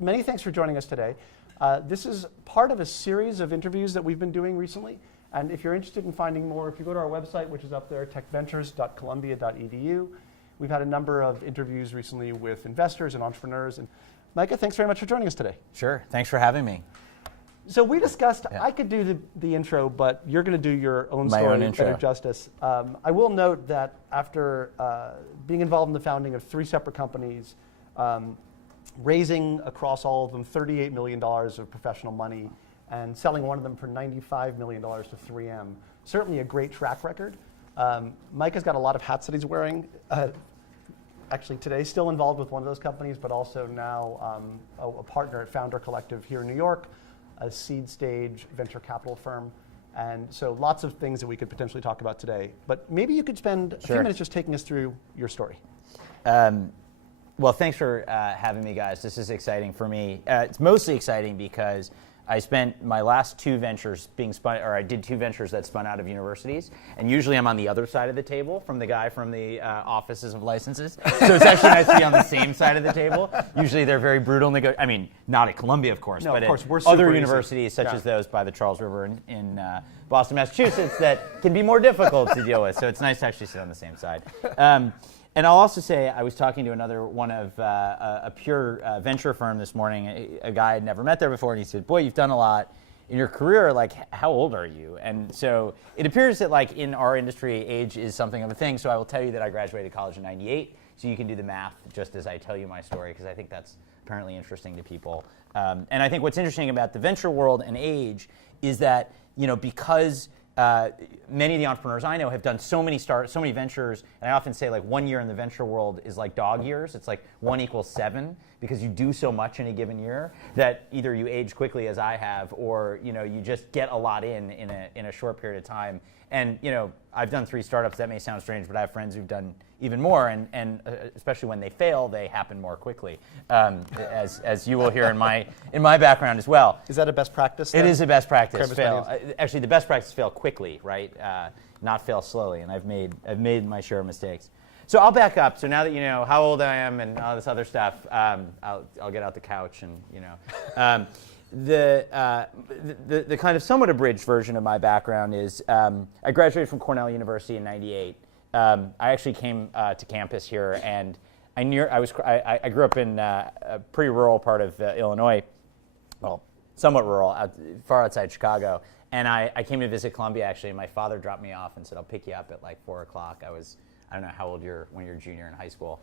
many thanks for joining us today. This is part of a series of interviews that we've been doing recently. And if you're interested in finding more, if you go to our website, which is up there, techventures.columbia.edu, we've had a number of interviews recently with investors and entrepreneurs. And Micah, thanks very much for joining us today. Sure, thanks for having me. So we discussed, I could do the intro, but you're going to do your own My story own intro. better justice. I will note that after being involved in the founding of 3 separate companies, raising across all of them $38 million of professional money, and selling one of them for $95 million to 3M, certainly a great track record. Micah's got a lot of hats that he's wearing. Actually today still involved with one of those companies, but also now a partner at Founder Collective here in New York, a seed stage venture capital firm. And so lots of things that we could potentially talk about today. But maybe you could spend a few minutes just taking us through your story. Well, thanks for having me, guys. This is exciting for me. It's mostly exciting because I spent my last 2 ventures being spun, or I did 2 ventures that spun out of universities, and usually I'm on the other side of the table from the guy from the offices of licenses. So it's actually nice to be on the same side of the table. Usually they're very brutal. I mean, not at Columbia, of course, but at other universities such as those by the Charles River in Boston, Massachusetts, that can be more difficult to deal with. So it's nice to actually sit on the same side. And I'll also say, I was talking to another one of a pure venture firm this morning, a guy I'd never met there before, and he said, boy, you've done a lot in your career, like, how old are you? And so it appears that, like, in our industry, age is something of a thing, so I will tell you that I graduated college in '98, so you can do the math just as I tell you my story, because I think that's apparently interesting to people. And I think what's interesting about the venture world and age is that, you know, because many of the entrepreneurs I know have done so many ventures, and I often say, like, 1 year in the venture world is like dog years. It's like 1 = 7 because you do so much in a given year that either you age quickly as I have, or, you know, you just get a lot in a short period of time. And, you know, I've done 3 startups. That may sound strange, but I have friends who've done even more, and especially when they fail, they happen more quickly, as you will hear in my background as well. Is that a best practice then? It is a best practice. Actually, the best practice is fail quickly, right? Not fail slowly, and I've made my share of mistakes. So I'll back up. So now that you know how old I am and all this other stuff, I'll get out the couch and, you know. The kind of somewhat abridged version of my background is I graduated from Cornell University in '98. I actually came to campus here, and I grew up in a pretty rural part of Illinois, well, somewhat rural, far outside Chicago. And I came to visit Columbia, actually, and my father dropped me off and said, I'll pick you up at like 4 o'clock. I don't know how old you're when you're a junior in high school.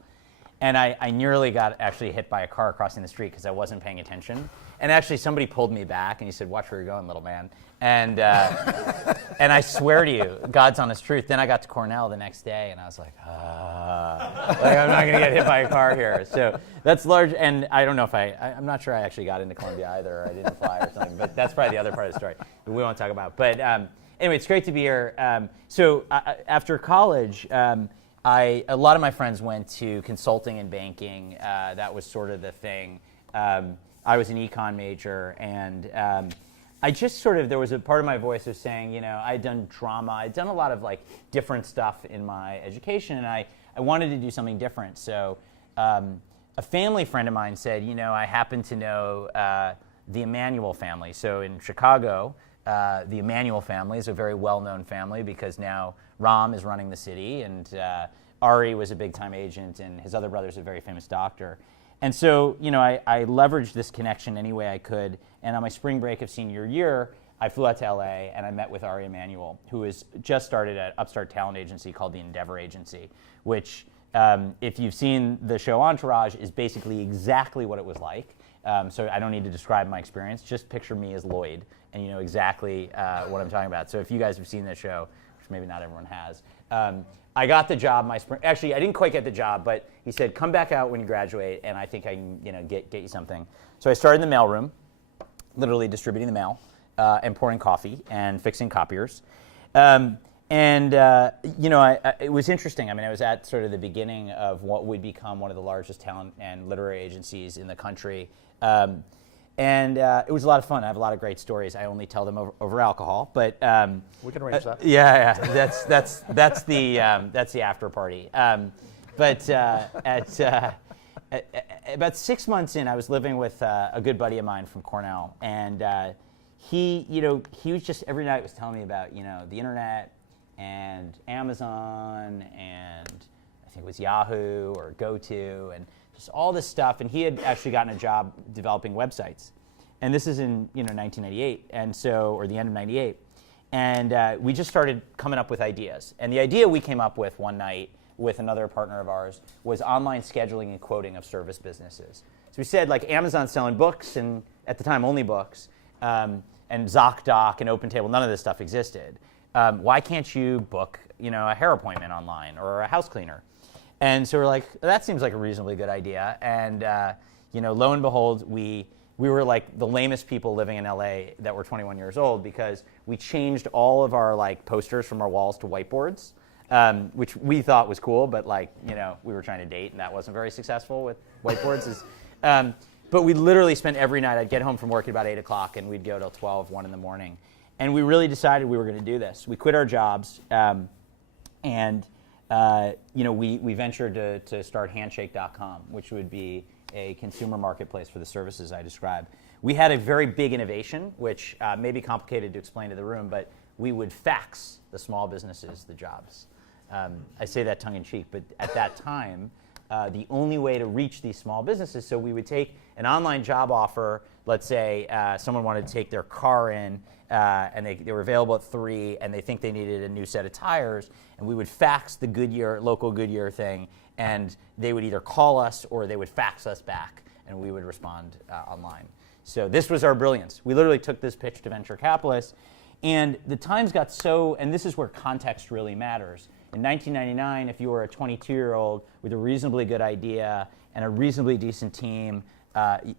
And I nearly got actually hit by a car crossing the street because I wasn't paying attention. And actually somebody pulled me back and he said, watch where you're going, little man. And and I swear to you, God's honest truth, then I got to Cornell the next day and I was like, like, I'm not gonna get hit by a car here. So that's large, and I don't know if I'm not sure I actually got into Columbia either, or I didn't fly or something, but that's probably the other part of the story that we won't talk about. But anyway, it's great to be here. So after college, a lot of my friends went to consulting and banking. That was sort of the thing. I was an econ major, and I just sort of, there was a part of my voice was saying, you know, I'd done drama. I'd done a lot of like different stuff in my education, and I wanted to do something different. So a family friend of mine said, you know, I happen to know the Emanuel family. So in Chicago, the Emanuel family is a very well-known family because now Ram is running the city, and Ari was a big-time agent, and his other brother's a very famous doctor. And so, you know, I leveraged this connection any way I could, and on my spring break of senior year, I flew out to LA, and I met with Ari Emanuel, who has just started an upstart talent agency called the Endeavor Agency, which, if you've seen the show Entourage, is basically exactly what it was like. So I don't need to describe my experience. Just picture me as Lloyd, and you know exactly what I'm talking about. So if you guys have seen that show, which maybe not everyone has, I got the job my spring. Actually, I didn't quite get the job, but he said, "Come back out when you graduate, and I think I can, you know, get you something." So I started in the mailroom, literally distributing the mail, and pouring coffee and fixing copiers. You know, it was interesting. I mean, I was at sort of the beginning of what would become one of the largest talent and literary agencies in the country. It was a lot of fun. I have a lot of great stories. I only tell them over alcohol, but we can arrange that. Yeah, that's the after party. about 6 months in, I was living with a good buddy of mine from Cornell, and he was just every night was telling me about the internet and Amazon and I think it was Yahoo or GoTo and just all this stuff. And he had actually gotten a job developing websites, and this is in 1998, and so or the end of '98, and we just started coming up with ideas. And the idea we came up with one night with another partner of ours was online scheduling and quoting of service businesses. So we said, like, Amazon's selling books, and at the time only books, and ZocDoc and OpenTable, none of this stuff existed. Why can't you book a hair appointment online or a house cleaner? And so we're like, that seems like a reasonably good idea. And lo and behold, we were like the lamest people living in LA that were 21 years old, because we changed all of our posters from our walls to whiteboards. Which we thought was cool, but we were trying to date, and that wasn't very successful with whiteboards. But we literally spent every night. I'd get home from work at about 8 o'clock, and we'd go till 12, 1 in the morning. And we really decided we were going to do this. We quit our jobs, and we ventured to start Handshake.com, which would be a consumer marketplace for the services I described. We had a very big innovation, which may be complicated to explain to the room, but we would fax the small businesses the jobs. I say that tongue-in-cheek, but at that time, the only way to reach these small businesses, so we would take an online job offer. Let's say someone wanted to take their car in, and they were available at 3, and they think they needed a new set of tires, and we would fax the local Goodyear thing, and they would either call us or they would fax us back, and we would respond online. So this was our brilliance. We literally took this pitch to venture capitalists, and the times got so, and this is where context really matters. In 1999, if you were a 22-year-old with a reasonably good idea and a reasonably decent team,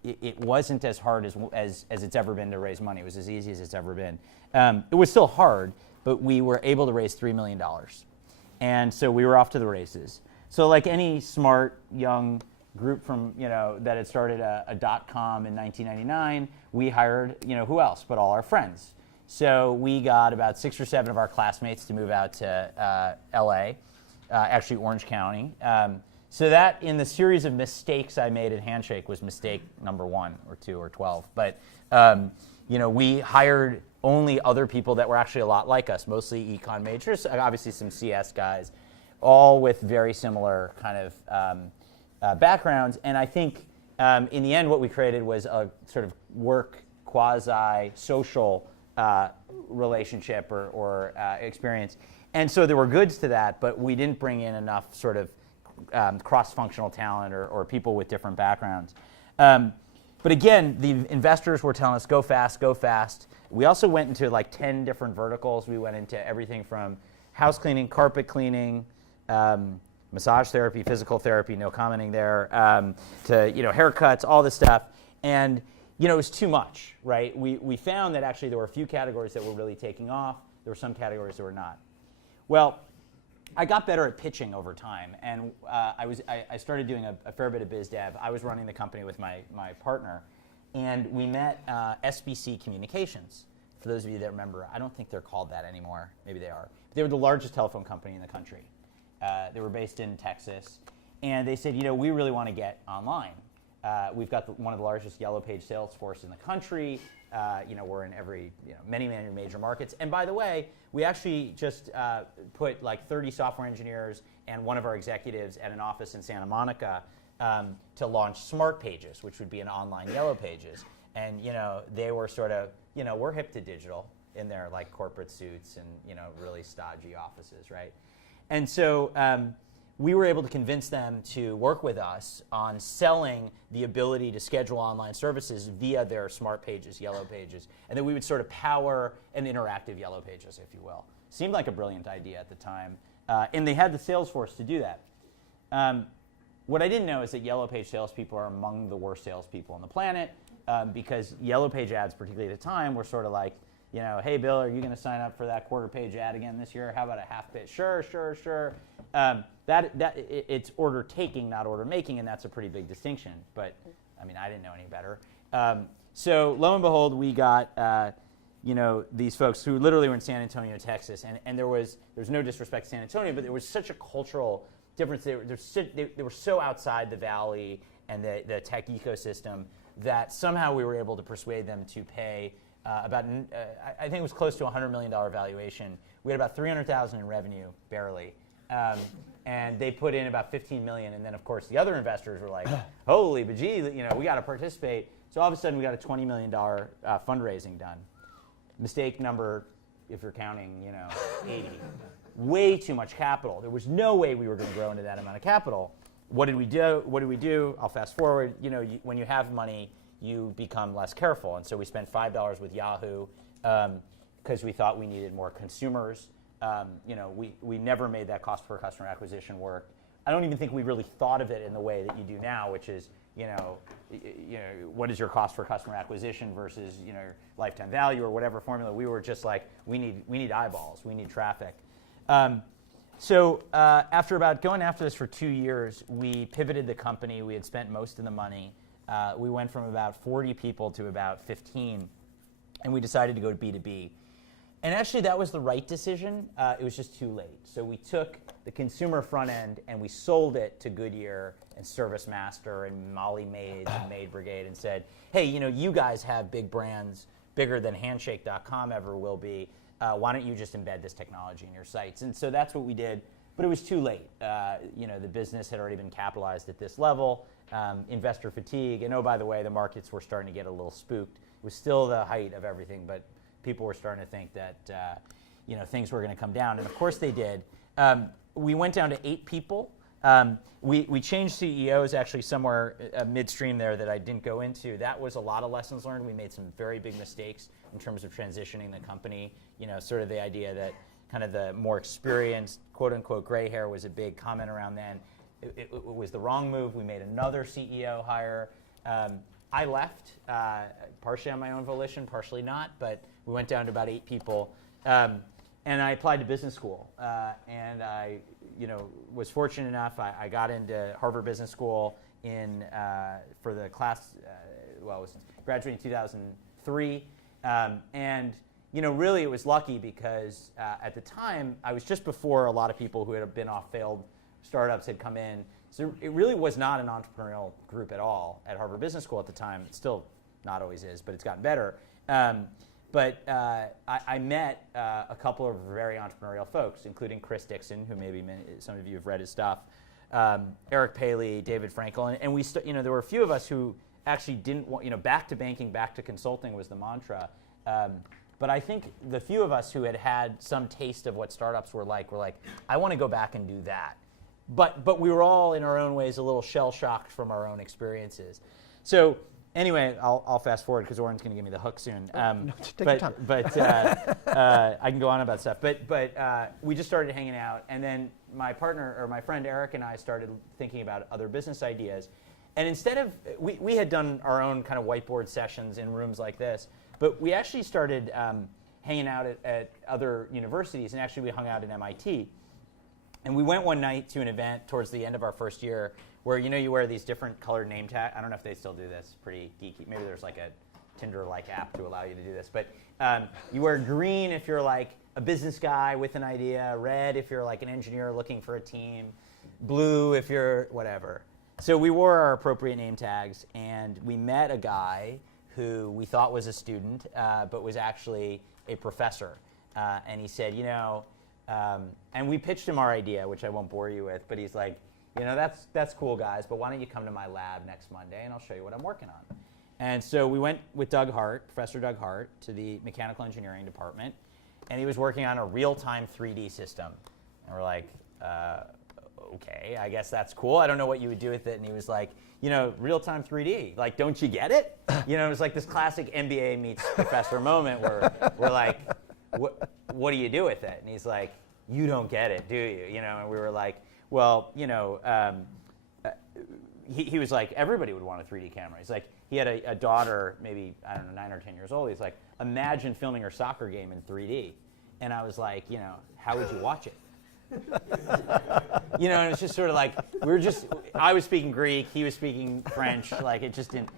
it wasn't as hard as it's ever been to raise money. It was as easy as it's ever been. It was still hard, but we were able to raise $3 million. And so we were off to the races. So like any smart young group from that had started a .com in 1999, we hired who else but all our friends. So we got about 6 or 7 of our classmates to move out to LA, actually Orange County. So that, in the series of mistakes I made at Handshake, was mistake number 1 or 2 or 12. But we hired only other people that were actually a lot like us, mostly econ majors, obviously some CS guys, all with very similar kind of backgrounds. And I think in the end, what we created was a sort of work quasi-social relationship or experience. And so there were goods to that, but we didn't bring in enough sort of cross-functional talent or people with different backgrounds. But again, the investors were telling us, go fast, go fast. We also went into like 10 different verticals. We went into everything from house cleaning, carpet cleaning, massage therapy, physical therapy, no commenting there, to haircuts, all this stuff. And it was too much, right? We found that actually there were a few categories that were really taking off. There were some categories that were not. Well, I got better at pitching over time, and I started doing a fair bit of biz dev. I was running the company with my partner, and we met SBC Communications. For those of you that remember, I don't think they're called that anymore. Maybe they are. They were the largest telephone company in the country. They were based in Texas, and they said, we really want to get online. We've got one of the largest Yellow Page sales force in the country. We're in many major markets. And by the way, we actually just put like 30 software engineers and one of our executives at an office in Santa Monica to launch Smart Pages, which would be an online Yellow Pages. And they were sort of, we're hip to digital in their like corporate suits and really stodgy offices, right? And so we were able to convince them to work with us on selling the ability to schedule online services via their Smart Pages, Yellow Pages, and then we would sort of power an interactive Yellow Pages, if you will. Seemed like a brilliant idea at the time, and they had the sales force to do that. What I didn't know is that Yellow Page salespeople are among the worst salespeople on the planet, because Yellow Page ads, particularly at the time, were sort of like, hey, Bill, are you going to sign up for that quarter-page ad again this year? How about a half-page? Sure. It's order taking, not order making, and that's a pretty big distinction. But I didn't know any better. So lo and behold, we got these folks who literally were in San Antonio, Texas, and there's no disrespect to San Antonio, but there was such a cultural difference. They were so outside the valley, and the tech ecosystem that somehow we were able to persuade them to pay I think it was close to $100 million valuation. We had about 300,000 in revenue, barely. And they put in about 15 million, and then of course the other investors were like, holy bejeez, we got to participate. So all of a sudden we got a $20 million fundraising done. Mistake number, if you're counting, 80. Way too much capital. There was no way we were going to grow into that amount of capital. What did we do? I'll fast forward. When you have money, you become less careful. And so we spent $5 with Yahoo because we thought we needed more consumers. We never made that cost per customer acquisition work. I don't even think we really thought of it in the way that you do now, which is, what is your cost per customer acquisition versus, your lifetime value or whatever formula. We were just like, we need eyeballs, we need traffic. So after about going after this for 2 years, we pivoted the company. We had spent most of the money. We went from about 40 people to about 15, and we decided to go to B2B. And actually, that was the right decision. It was just too late. So we took the consumer front end and we sold it to Goodyear and ServiceMaster and Molly Maids and Maid Brigade and said, hey, you guys have big brands, bigger than Handshake.com ever will be. Why don't you just embed this technology in your sites? And so that's what we did. But it was too late. The business had already been capitalized at this level. Investor fatigue. And oh, by the way, the markets were starting to get a little spooked. It was still the height of everything, but people were starting to think that things were going to come down, and of course they did. We went down to 8 people. We changed CEOs actually somewhere midstream there that I didn't go into. That was a lot of lessons learned. We made some very big mistakes in terms of transitioning the company. Sort of the idea that kind of the more experienced, quote unquote, gray hair was a big comment around then. It was the wrong move. We made another CEO hire. I left, partially on my own volition, partially not, but we went down to about 8 people. And I applied to business school. And I was fortunate enough, I got into Harvard Business School for the class, graduating in 2003. And really it was lucky because at the time, I was just before a lot of people who had been off failed startups had come in. So it really was not an entrepreneurial group at all at Harvard Business School at the time. It still not always is, but it's gotten better. But I met a couple of very entrepreneurial folks, including Chris Dixon, who maybe some of you have read his stuff, Eric Paley, David Frankel, and we there were a few of us who actually didn't want, back to banking, back to consulting was the mantra. But I think the few of us who had some taste of what startups were like, I want to go back and do that. But we were all, in our own ways, a little shell-shocked from our own experiences. So anyway, I'll fast forward because Oren's going to give me the hook soon. No, take your time. But I can go on about stuff. But we just started hanging out, and then my friend Eric and I started thinking about other business ideas. And instead of, we had done our own kind of whiteboard sessions in rooms like this, but we actually started hanging out at other universities, and actually we hung out at MIT. And we went one night to an event towards the end of our first year where, you wear these different colored name tags. I don't know if they still do this, pretty geeky. Maybe there's like a Tinder-like app to allow you to do this. But you wear green if you're like a business guy with an idea, red if you're like an engineer looking for a team, blue if you're whatever. So we wore our appropriate name tags, and we met a guy who we thought was a student, but was actually a professor. And he said, and we pitched him our idea, which I won't bore you with, but he's like, that's cool, guys, but why don't you come to my lab next Monday and I'll show you what I'm working on. And so we went with Doug Hart, Professor Doug Hart, to the mechanical engineering department, and he was working on a real-time 3D system. And we're like, okay, I guess that's cool. I don't know what you would do with it. And he was like, real-time 3D, like, don't you get it? It was like this classic MBA meets professor moment where we're like, what do you do with it? And he's like, you don't get it, do you? And we were like, well, he was like, everybody would want a 3D camera. He's like, he had a daughter, maybe, 9 or 10 years old. He's like, imagine filming her soccer game in 3D. And I was like, how would you watch it? And it's just sort of like, I was speaking Greek, he was speaking French, like it just didn't.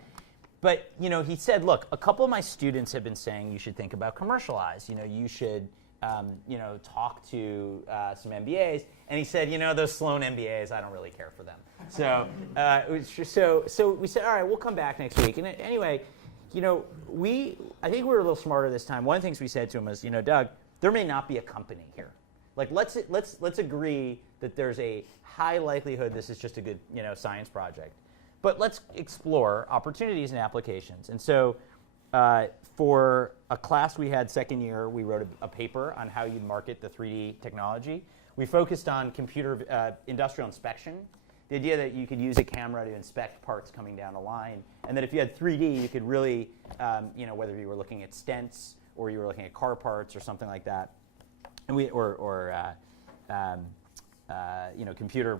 But, he said, look, a couple of my students have been saying you should think about commercialize. You should, talk to some MBAs. And he said, those Sloan MBAs, I don't really care for them. So we said, all right, we'll come back next week. And anyway, I think we were a little smarter this time. One of the things we said to him was, Doug, there may not be a company here. Like, let's agree that there's a high likelihood this is just a good, science project. But let's explore opportunities and applications. And so for a class we had second year, we wrote a paper on how you'd market the 3D technology. We focused on computer industrial inspection, the idea that you could use a camera to inspect parts coming down the line, and that if you had 3D, you could really, whether you were looking at stents or you were looking at car parts or something like that, and computer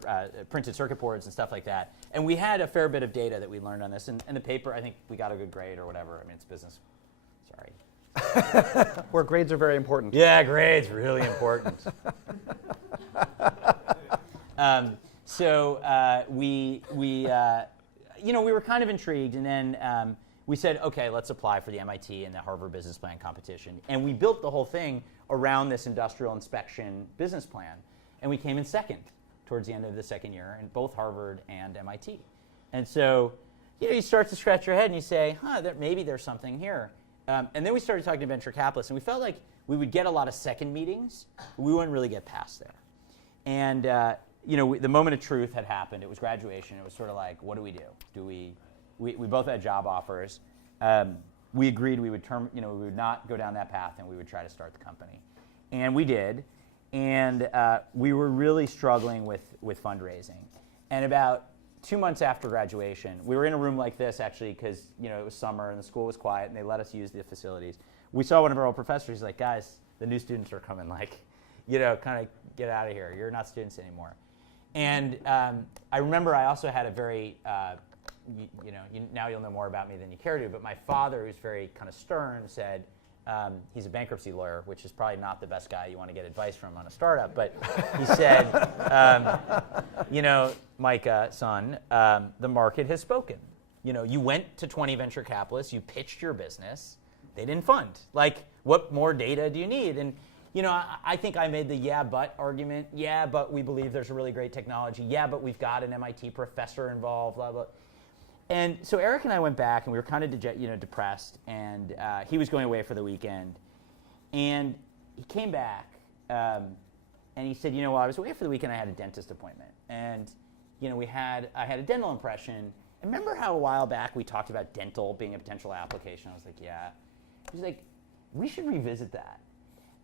printed circuit boards and stuff like that. And we had a fair bit of data that we learned on this. And the paper, I think we got a good grade or whatever. I mean, it's business. Sorry. Where grades are very important. Yeah, grades, really important. We were kind of intrigued. And then we said, OK, let's apply for the MIT and the Harvard Business Plan competition. And we built the whole thing around this industrial inspection business plan. And we came in second towards the end of the second year in both Harvard and MIT. And so, you start to scratch your head and you say, maybe there's something here. And then we started talking to venture capitalists, and we felt like we would get a lot of second meetings, but we wouldn't really get past there. And the moment of truth had happened. It was graduation. It was sort of like, what do we do? We both had job offers. We agreed we would we would not go down that path, and we would try to start the company. And we did. And we were really struggling with fundraising. And about 2 months after graduation, we were in a room like this, actually, because it was summer and the school was quiet, and they let us use the facilities. We saw one of our old professors. He's like, guys, the new students are coming. Like, kind of get out of here. You're not students anymore. And I remember I also had a very, now you'll know more about me than you care to, but my father, who's very kind of stern, said, he's a bankruptcy lawyer, which is probably not the best guy you want to get advice from on a startup. But he said, Micah, son, the market has spoken. You went to 20 venture capitalists, you pitched your business, they didn't fund. Like, what more data do you need? And I think I made the yeah, but argument. Yeah, but we believe there's a really great technology. Yeah, but we've got an MIT professor involved, blah, blah. And so Eric and I went back, and we were kind of depressed, and he was going away for the weekend. And he came back, and he said, while I was away for the weekend, I had a dentist appointment. And I had a dental impression. And remember how a while back we talked about dental being a potential application? I was like, yeah. He was like, we should revisit that.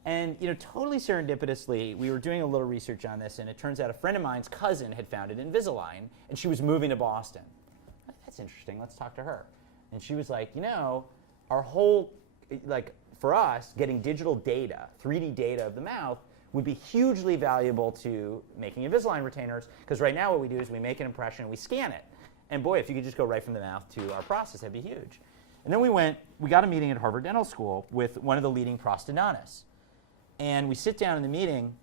And totally serendipitously, we were doing a little research on this, and it turns out a friend of mine's cousin had founded Invisalign, and she was moving to Boston. That's interesting, let's talk to her. And she was like, our whole, for us, getting digital data, 3D data of the mouth would be hugely valuable to making Invisalign retainers, because right now what we do is we make an impression and we scan it. And boy, if you could just go right from the mouth to our process, that'd be huge. And then we got a meeting at Harvard Dental School with one of the leading prosthodontists. And we sit down in the meeting,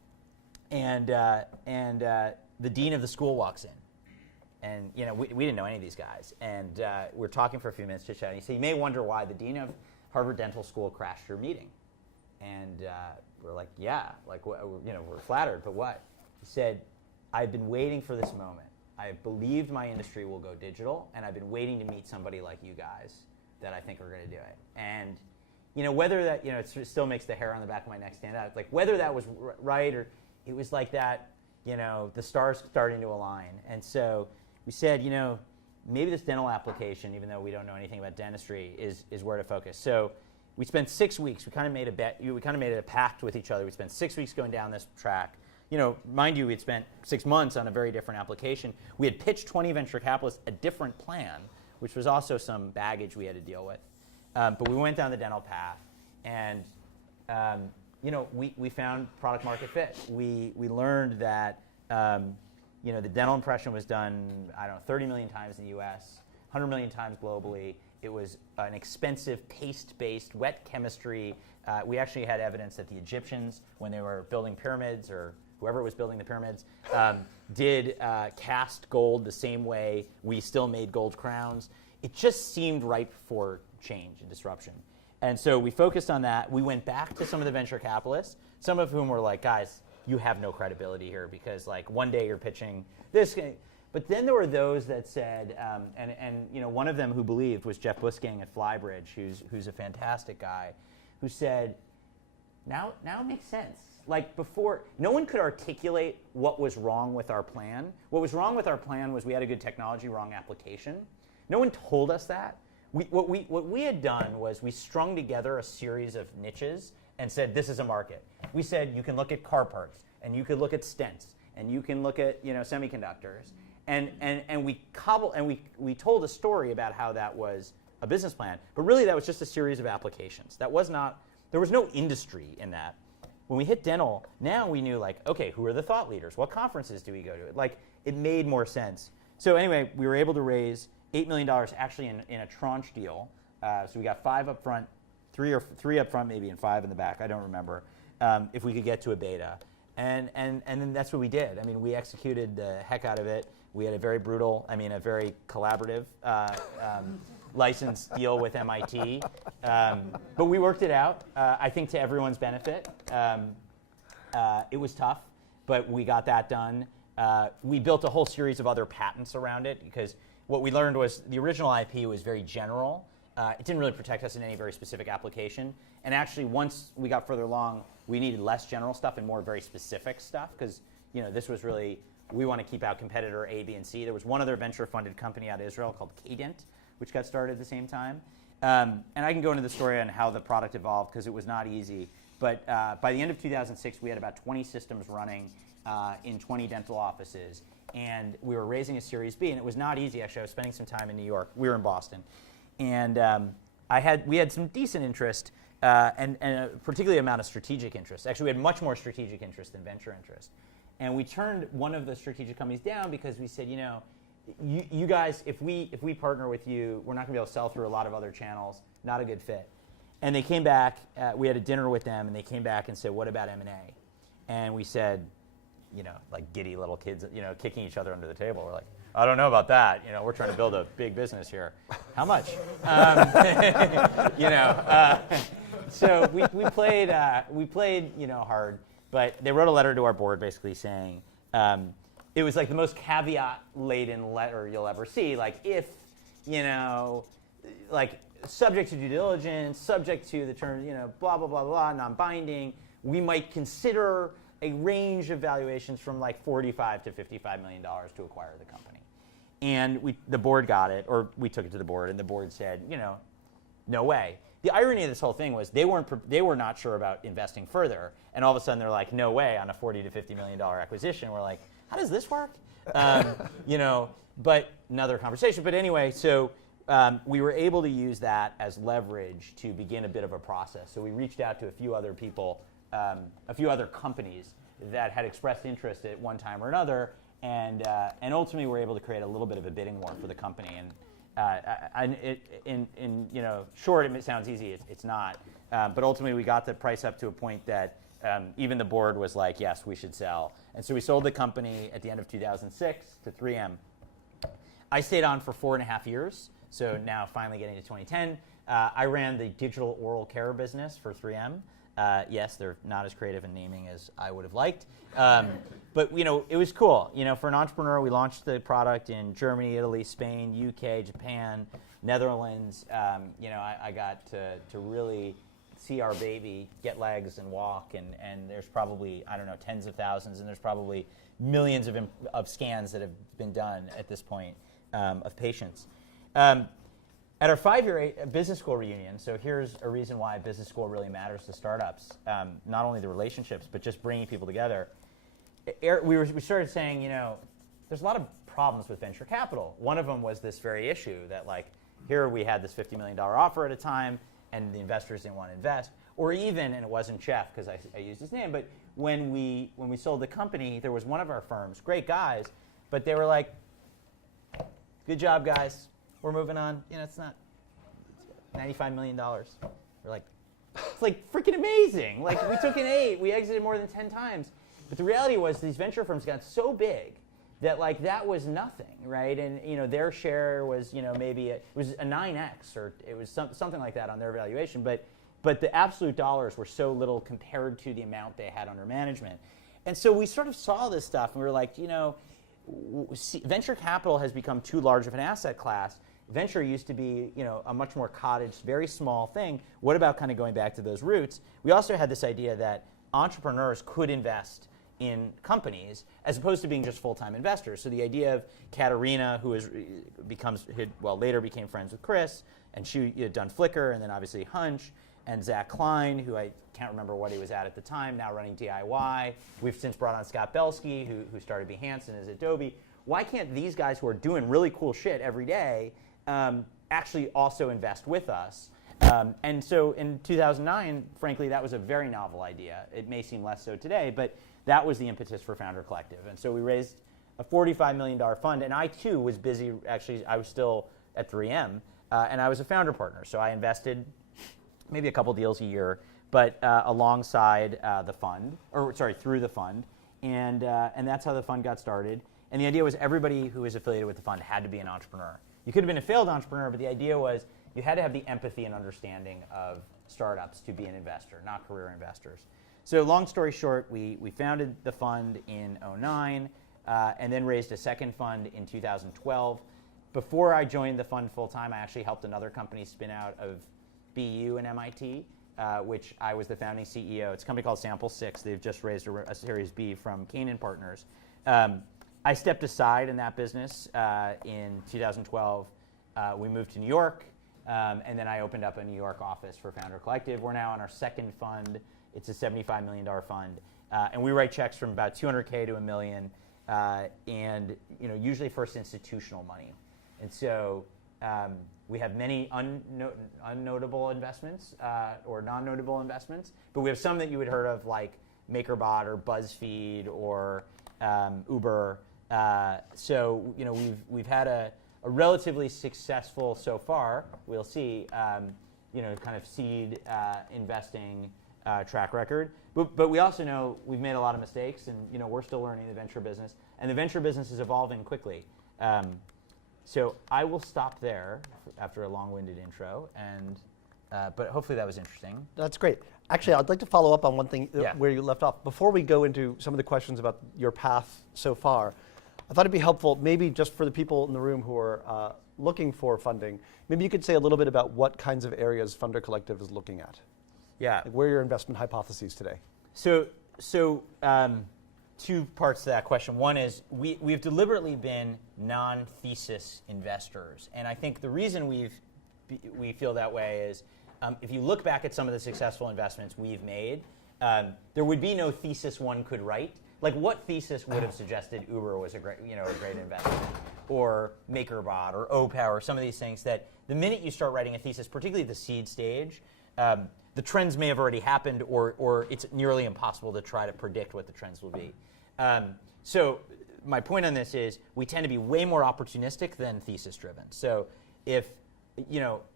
and the dean of the school walks in. And we didn't know any of these guys. And we're talking for a few minutes, chit-chatting. He said, you may wonder why the dean of Harvard Dental School crashed your meeting. And we're like, yeah, we're flattered, but what? He said, I've been waiting for this moment. I believed my industry will go digital, and I've been waiting to meet somebody like you guys that I think are going to do it. And whether that, it still makes the hair on the back of my neck stand out. Like, whether that was right, or it was like that, the stars starting to align. And so we said, maybe this dental application, even though we don't know anything about dentistry, is where to focus. So we spent 6 weeks. We kind of made a bet. We kind of made a pact with each other. We spent 6 weeks going down this track. Mind you, we'd spent 6 months on a very different application. We had pitched 20 venture capitalists a different plan, which was also some baggage we had to deal with. But we went down the dental path, and we found product market fit. We learned that the dental impression was done, 30 million times in the U.S., 100 million times globally. It was an expensive paste-based wet chemistry. We actually had evidence that the Egyptians, when they were building pyramids, or whoever was building the pyramids, did cast gold the same way we still made gold crowns. It just seemed ripe for change and disruption. And so we focused on that. We went back to some of the venture capitalists, some of whom were like, guys, you have no credibility here, because one day you're pitching this. But then there were those that said, and you know, one of them who believed was Jeff Busgang at Flybridge, who's a fantastic guy, who said, now it makes sense. Like before, no one could articulate what was wrong with our plan. What was wrong with our plan was we had a good technology, wrong application. No one told us that. What we had done was we strung together a series of niches and said, this is a market. We said, you can look at car parts, and you could look at stents, and you can look at, you know, semiconductors. And we told a story about how that was a business plan. But really, that was just a series of applications. There was no industry in that. When we hit dental, now we knew, like, okay, who are the thought leaders? What conferences do we go to? Like, it made more sense. So anyway, we were able to raise $8 million actually in a tranche deal. So we got 5 up front, 3 up front maybe, and 5 in the back. I don't remember. If we could get to a beta. And then that's what we did. I mean, we executed the heck out of it. We had a very collaborative license deal with MIT. But we worked it out, I think, to everyone's benefit. It was tough, but we got that done. We built a whole series of other patents around it, because what we learned was the original IP was very general. It didn't really protect us in any very specific application. And actually, once we got further along, we needed less general stuff and more very specific stuff, because, you know, this was really, we want to keep out competitor A, B, and C. There was one other venture-funded company out of Israel called Cadent, which got started at the same time. And I can go into the story on how the product evolved, because it was not easy. But by the end of 2006, we had about 20 systems running in 20 dental offices. And we were raising a Series B, and it was not easy. Actually, I was spending some time in New York. We were in Boston. And we had some decent interest, and a particularly amount of strategic interest. Actually, we had much more strategic interest than venture interest. And we turned one of the strategic companies down because we said, you know, you guys, if we partner with you, we're not going to be able to sell through a lot of other channels. Not a good fit. And they came back. We had a dinner with them, and they came back and said, what about M&A? And we said, you know, like giddy little kids, you know, kicking each other under the table. We're like, I don't know about that. You know, we're trying to build a big business here. How much? You know, so we played, you know, hard. But they wrote a letter to our board basically saying, it was like the most caveat-laden letter you'll ever see. Like, if, you know, like subject to due diligence, subject to the terms, you know, blah, blah, blah, blah, non-binding, we might consider a range of valuations from like $45 to $55 million to acquire the company. And the board got it, or we took it to the board, and the board said, you know, no way. The irony of this whole thing was they were not sure about investing further, and all of a sudden they're like, no way, on a $40 to $50 million acquisition. We're like, how does this work? You know, but another conversation. But anyway, so we were able to use that as leverage to begin a bit of a process. So we reached out to a few other people, a few other companies that had expressed interest at one time or another, and ultimately were able to create a little bit of a bidding war for the company. And in you know, short, it sounds easy. It's not. But ultimately, we got the price up to a point that even the board was like, yes, we should sell. And so we sold the company at the end of 2006 to 3M. I stayed on for 4.5 years. So now finally getting to 2010. I ran the digital oral care business for 3M. Yes, they're not as creative in naming as I would have liked. But you know, it was cool. You know, for an entrepreneur, we launched the product in Germany, Italy, Spain, UK, Japan, Netherlands. You know, I got to really see our baby get legs and walk, and there's probably, I don't know, tens of thousands, and there's probably millions of scans that have been done at this point of patients. At our 5-year business school reunion, so here's a reason why business school really matters to startups, not only the relationships, but just bringing people together. We started saying, you know, there's a lot of problems with venture capital. One of them was this very issue that, like, here we had this $50 million offer at a time, and the investors didn't want to invest. Or even, and it wasn't Jeff, because I used his name, but when we sold the company, there was one of our firms, great guys, but they were like, good job, guys. We're moving on. You know, it's not $95 million. We're like, it's like freaking amazing. Like, we took an 8. We exited more than 10 times. But the reality was these venture firms got so big that, like, that was nothing, right? And, you know, their share was, you know, maybe it was a 9x, or it was something like that on their valuation. But the absolute dollars were so little compared to the amount they had under management. And so we sort of saw this stuff, and we were like, you know, venture capital has become too large of an asset class. Venture used to be, a much more cottage, very small thing. What about kind of going back to those roots? We also had this idea that entrepreneurs could invest in companies as opposed to being just full-time investors. So the idea of Katerina, who later became friends with Chris, and she had done Flickr, and then obviously Hunch, and Zach Klein, who I can't remember what he was at the time, now running DIY. We've since brought on Scott Belsky, who started Behance and is at Adobe. Why can't these guys who are doing really cool shit every day actually also invest with us? And so in 2009, frankly, that was a very novel idea. It may seem less so today, but that was the impetus for Founder Collective. And so we raised a $45 million fund, and I too was busy. Actually, I was still at 3M, and I was a founder partner. So I invested maybe a couple deals a year, but alongside through the fund, and that's how the fund got started. And the idea was everybody who was affiliated with the fund had to be an entrepreneur. You could have been a failed entrepreneur, but the idea was you had to have the empathy and understanding of startups to be an investor, not career investors. So long story short, we founded the fund in 2009, and then raised a second fund in 2012. Before I joined the fund full time, I actually helped another company spin out of BU and MIT, which I was the founding CEO. It's a company called Sample 6. They've just raised a Series B from Canaan Partners. I stepped aside in that business in 2012. We moved to New York, and then I opened up a New York office for Founder Collective. We're now on our second fund. It's a $75 million fund, and we write checks from about $200K to $1 million, and usually first institutional money. And so we have many unnotable investments or non-notable investments, but we have some that you would heard of, like MakerBot or BuzzFeed or Uber. So we've had a relatively successful so far. We'll see. Kind of seed investing track record, but we also know we've made a lot of mistakes, and we're still learning the venture business, and the venture business is evolving quickly. So I will stop there after a long-winded intro, and but hopefully that was interesting. That's great. Actually, I'd like to follow up on one thing Yeah. where you left off. Before we go into some of the questions about your path so far, I thought it'd be helpful, maybe just for the people in the room who are looking for funding, maybe you could say a little bit about what kinds of areas Founder Collective is looking at. Yeah. Like, where are your investment hypotheses today? So two parts to that question. One is we've deliberately been non-thesis investors, and I think the reason we feel that way is if you look back at some of the successful investments we've made, there would be no thesis one could write. Like, what thesis would have suggested Uber was a great investment, or MakerBot, or OPower, some of these things that the minute you start writing a thesis, particularly at the seed stage, the trends may have already happened, or it's nearly impossible to try to predict what the trends will be. So my point on this is we tend to be way more opportunistic than thesis-driven. So if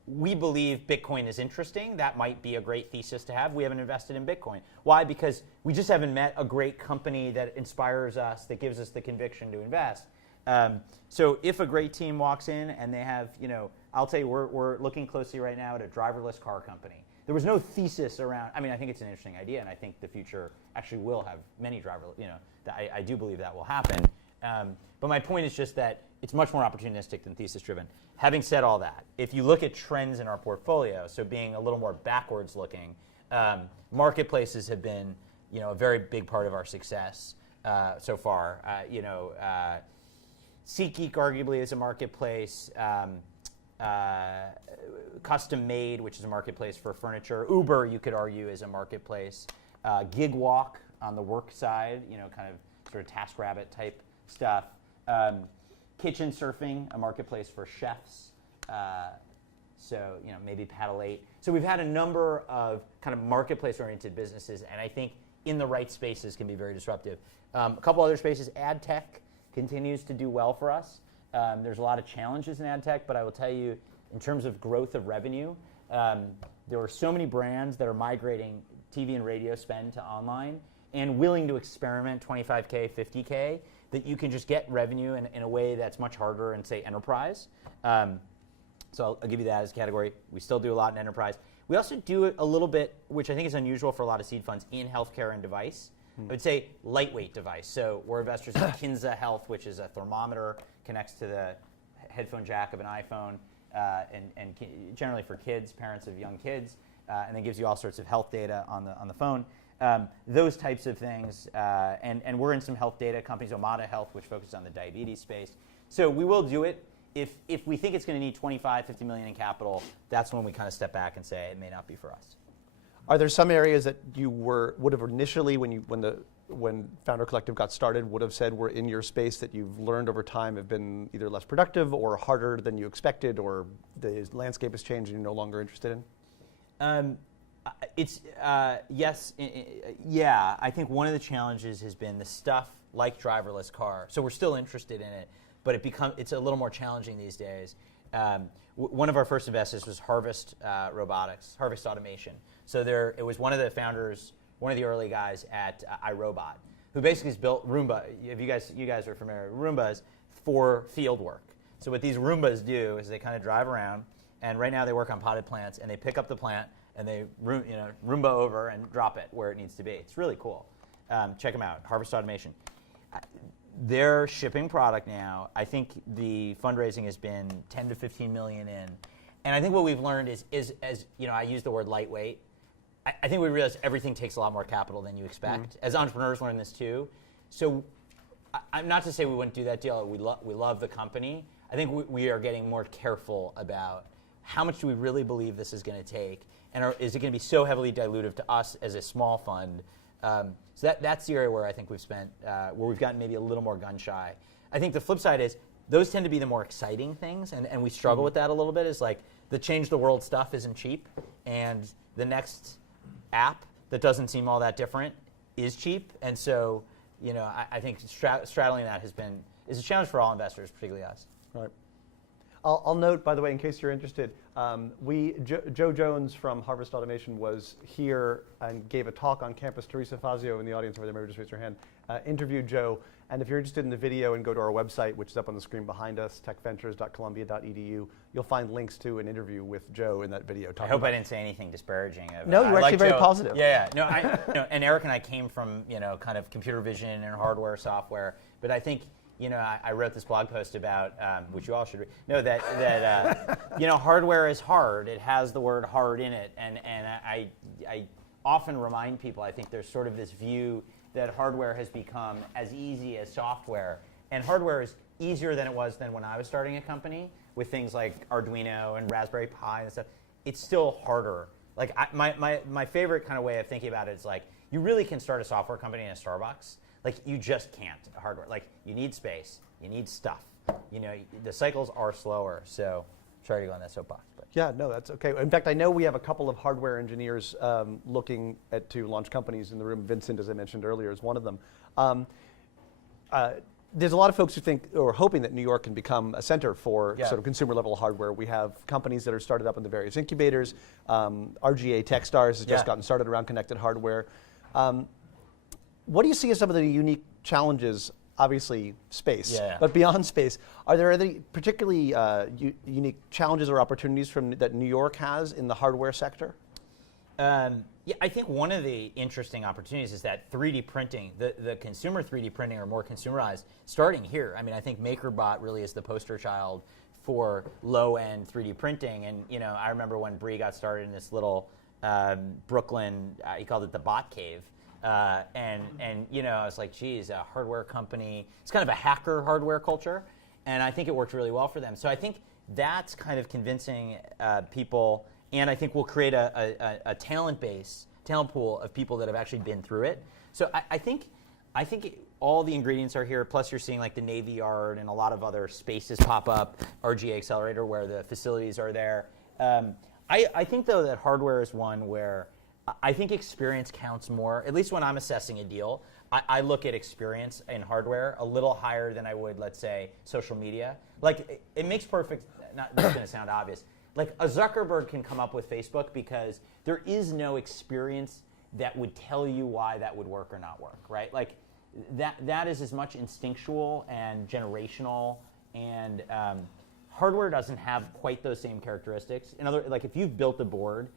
we believe Bitcoin is interesting, that might be a great thesis to have. We haven't invested in Bitcoin. Why? Because we just haven't met a great company that inspires us, that gives us the conviction to invest. So if a great team walks in and they have, I'll tell you, we're looking closely right now at a driverless car company. There was no thesis around. I mean, I think it's an interesting idea, and I think the future actually will have many driverless. I do believe that will happen. But my point is just that it's much more opportunistic than thesis-driven. Having said all that, if you look at trends in our portfolio, so being a little more backwards looking, marketplaces have been, a very big part of our success so far. SeatGeek arguably is a marketplace. Custom Made, which is a marketplace for furniture. Uber, you could argue, is a marketplace. GigWalk on the work side, kind of sort of TaskRabbit type stuff. Kitchen Surfing, a marketplace for chefs. So maybe Paddle 8. So we've had a number of kind of marketplace-oriented businesses, and I think in the right spaces can be very disruptive. A couple other spaces, ad tech continues to do well for us. There's a lot of challenges in ad tech, but I will tell you, in terms of growth of revenue, there are so many brands that are migrating TV and radio spend to online and willing to experiment $25K, $50K, that you can just get revenue in a way that's much harder in, say, enterprise. So I'll give you that as a category. We still do a lot in enterprise. We also do a little bit, which I think is unusual for a lot of seed funds, in healthcare and device. I would say lightweight device. So we're investors in Kinza Health, which is a thermometer, connects to the headphone jack of an iPhone, and generally for kids, parents of young kids, and then gives you all sorts of health data on the phone. Those types of things, and we're in some health data companies, Omada Health, which focuses on the diabetes space. So we will do it. If we think it's going to need 25, 50 million in capital, that's when we kind of step back and say it may not be for us. Are there some areas that you would have initially, when Founder Collective got started, would have said were in your space that you've learned over time have been either less productive or harder than you expected, or the landscape has changed and you're no longer interested in? Yes, yeah. I think one of the challenges has been the stuff like driverless car. So we're still interested in it, but it's a little more challenging these days. One of our first investors was Harvest Robotics, Harvest Automation. So it was one of the founders, one of the early guys at iRobot, who basically has built Roomba. If you guys are familiar with Roombas, for field work. So what these Roombas do is they kind of drive around, and right now they work on potted plants, and they pick up the plant and they Roomba over and drop it where it needs to be. It's really cool. Check them out, Harvest Automation. They're shipping product now. I think the fundraising has been 10 to 15 million in. And I think what we've learned is as I use the word lightweight, I think we realize everything takes a lot more capital than you expect. As entrepreneurs learn this too. So I'm not to say we wouldn't do that deal. We love the company. I think we are getting more careful about how much do we really believe this is going to take, and is it going to be so heavily dilutive to us as a small fund? So that's the area where I think we've spent, where we've gotten maybe a little more gun shy. I think the flip side is those tend to be the more exciting things, and we struggle with that a little bit. Is like the change the world stuff isn't cheap, and the next app that doesn't seem all that different is cheap, and so I think straddling that is a challenge for all investors, particularly us. Right. I'll note, by the way, in case you're interested, Joe Jones from Harvest Automation was here and gave a talk on campus. Teresa Fazio in the audience over there, maybe just raise your hand, interviewed Joe. And if you're interested in the video and go to our website, which is up on the screen behind us, techventures.columbia.edu, you'll find links to an interview with Joe in that video. I hope I didn't say anything disparaging. No, you were actually very positive. Yeah. No, and Eric and I came from kind of computer vision and hardware, software, but I think I wrote this blog post about, which you all should read, that hardware is hard. It has the word hard in it. And I often remind people, I think there's sort of this view that hardware has become as easy as software. And hardware is easier than it was then when I was starting a company with things like Arduino and Raspberry Pi and stuff. It's still harder. Like my favorite kind of way of thinking about it is like, you really can start a software company in a Starbucks. Like you just can't hardware. Like you need space, you need stuff. The cycles are slower. So sorry to go on that soapbox. But. Yeah, no, that's okay. In fact, I know we have a couple of hardware engineers looking to launch companies in the room. Vincent, as I mentioned earlier, is one of them. There's a lot of folks who think or hoping that New York can become a center for sort of consumer level hardware. We have companies that are started up in the various incubators. RGA Techstars has just gotten started around connected hardware. What do you see as some of the unique challenges? Obviously, space, but beyond space, are there any particularly unique challenges or opportunities that New York has in the hardware sector? I think one of the interesting opportunities is that 3D printing, the consumer 3D printing, or more consumerized, starting here. I mean, I think MakerBot really is the poster child for low-end 3D printing. And I remember when Bree got started in this little Brooklyn, he called it the Bot Cave. I was like, geez, a hardware company. It's kind of a hacker hardware culture, and I think it worked really well for them. So I think that's kind of convincing people, and I think we'll create a talent pool of people that have actually been through it. So I think all the ingredients are here. Plus, you're seeing like the Navy Yard and a lot of other spaces pop up. RGA Accelerator, where the facilities are there. I think though that hardware is one where I think experience counts more. At least when I'm assessing a deal, I look at experience in hardware a little higher than I would, let's say, social media. Like, it makes perfect, not going to sound obvious, like a Zuckerberg can come up with Facebook because there is no experience that would tell you why that would work or not work, right? Like, that is as much instinctual and generational, and hardware doesn't have quite those same characteristics. Like if you've built a board,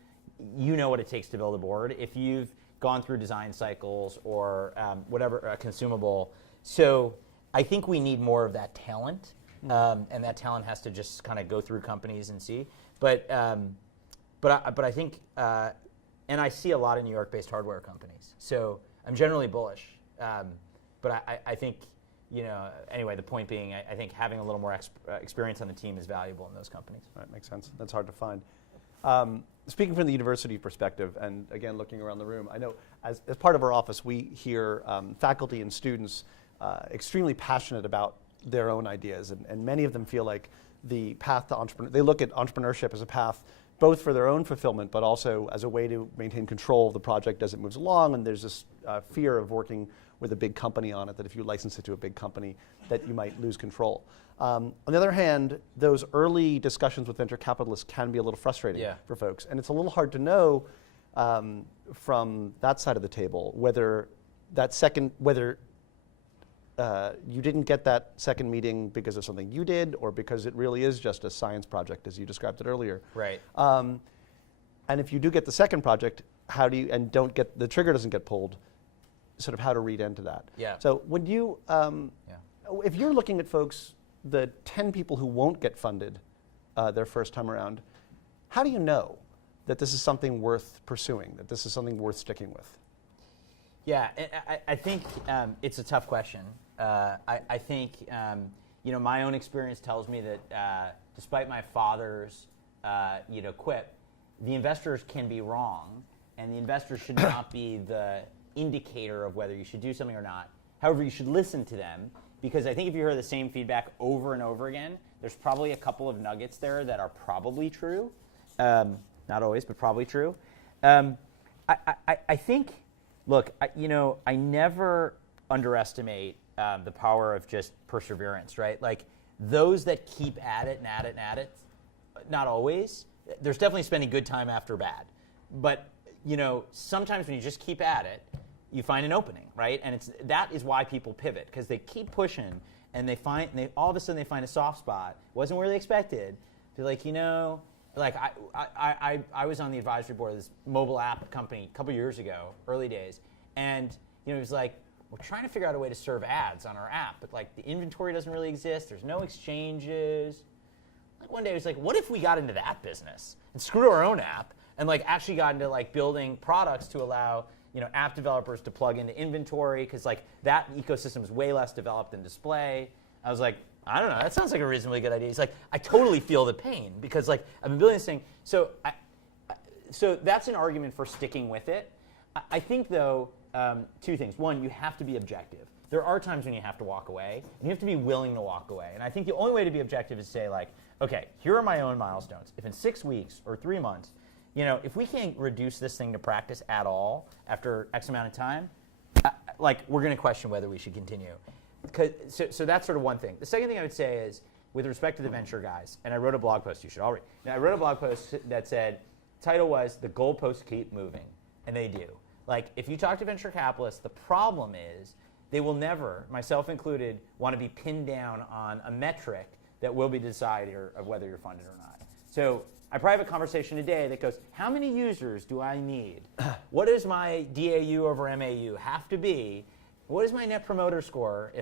you know what it takes to build a board. If you've gone through design cycles or whatever, consumable. So I think we need more of that talent, and that talent has to just kind of go through companies and see. But I think, and I see a lot of New York-based hardware companies. So I'm generally bullish. But I think, anyway, the point being, I think having a little more experience on the team is valuable in those companies. Right, makes sense. That's hard to find. Speaking from the university perspective, and again, looking around the room, I know as part of our office, we hear faculty and students extremely passionate about their own ideas, and many of them feel like the path to entrepreneurship, they look at entrepreneurship as a path both for their own fulfillment, but also as a way to maintain control of the project as it moves along, and there's this fear of working with a big company on it, that if you license it to a big company, that you might lose control. On the other hand, those early discussions with venture capitalists can be a little frustrating for folks, and it's a little hard to know from that side of the table whether you didn't get that second meeting because of something you did, or because it really is just a science project, as you described it earlier. Right. And if you do get the second project, how do you, and don't get, the trigger doesn't get pulled, sort of how to read into that. Yeah. So would you, if you're looking at folks, the 10 people who won't get funded their first time around, how do you know that this is something worth pursuing, that this is something worth sticking with? Yeah, I think it's a tough question. I think, my own experience tells me that despite my father's, quip, the investors can be wrong, and the investors should not be the indicator of whether you should do something or not. However, you should listen to them, because I think if you hear the same feedback over and over again, there's probably a couple of nuggets there that are probably true. Not always, but probably true. I think, look, I never underestimate the power of just perseverance, right? Like, those that keep at it and at it and at it, not always. There's definitely spending good time after bad. But, sometimes when you just keep at it, you find an opening, right? And that is why people pivot, because they keep pushing, and all of a sudden they find a soft spot. Wasn't where they expected. They're like, I was on the advisory board of this mobile app company a couple years ago, early days, and it was like, we're trying to figure out a way to serve ads on our app, but like the inventory doesn't really exist. There's no exchanges. Like one day, it was like, what if we got into that business and screwed our own app and like actually got into like building products to allow app developers to plug into inventory, because like that ecosystem is way less developed than display. I was like, I don't know, that sounds like a reasonably good idea. He's like, I totally feel the pain, because like I've been building this thing. So that's an argument for sticking with it. I think though, two things. One, you have to be objective. There are times when you have to walk away, and you have to be willing to walk away. And I think the only way to be objective is to say like, okay, here are my own milestones. If in 6 weeks or 3 months, if we can't reduce this thing to practice at all after X amount of time, we're going to question whether we should continue. So that's sort of one thing. The second thing I would say is, with respect to the venture guys, and I wrote a blog post, you should all read. Now, I wrote a blog post that said, title was, "The Goalposts Keep Moving," and they do. Like, if you talk to venture capitalists, the problem is they will never, myself included, want to be pinned down on a metric that will be the decider of whether you're funded or not. So I probably have a conversation today that goes, how many users do I need? What does my DAU over MAU have to be? What is my net promoter score?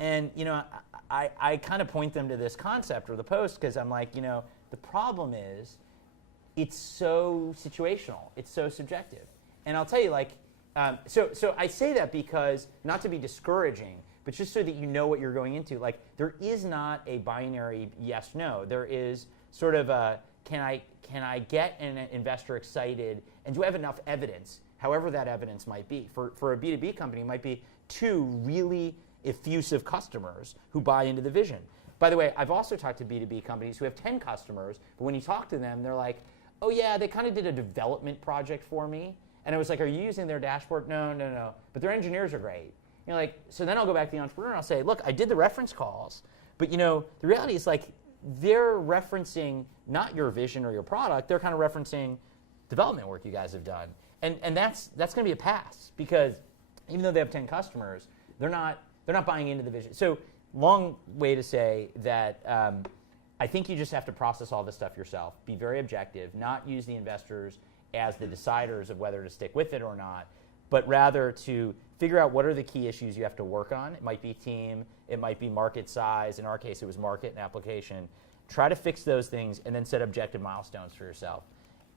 I kind of point them to this concept or the post, because I'm like, the problem is it's so situational. It's so subjective. And I'll tell you, so I say that because, not to be discouraging, but just so that you know what you're going into. Like, there is not a binary yes, no. There is sort of a, can I get an investor excited, and do I have enough evidence, however that evidence might be. For a B2B company, it might be 2 really effusive customers who buy into the vision. By the way, I've also talked to B2B companies who have 10 customers, but when you talk to them, they're like, oh yeah, they kind of did a development project for me. And I was like, are you using their dashboard? No. But their engineers are great. So then I'll go back to the entrepreneur and I'll say, look, I did the reference calls, but the reality is like, they're referencing not your vision or your product, they're kind of referencing development work you guys have done. And that's going to be a pass, because even though they have 10 customers, they're not buying into the vision. So long way to say that I think you just have to process all this stuff yourself, be very objective, not use the investors as the deciders of whether to stick with it or not, but rather to figure out what are the key issues you have to work on. It might be team, it might be market size. In our case, it was market and application. Try to fix those things and then set objective milestones for yourself.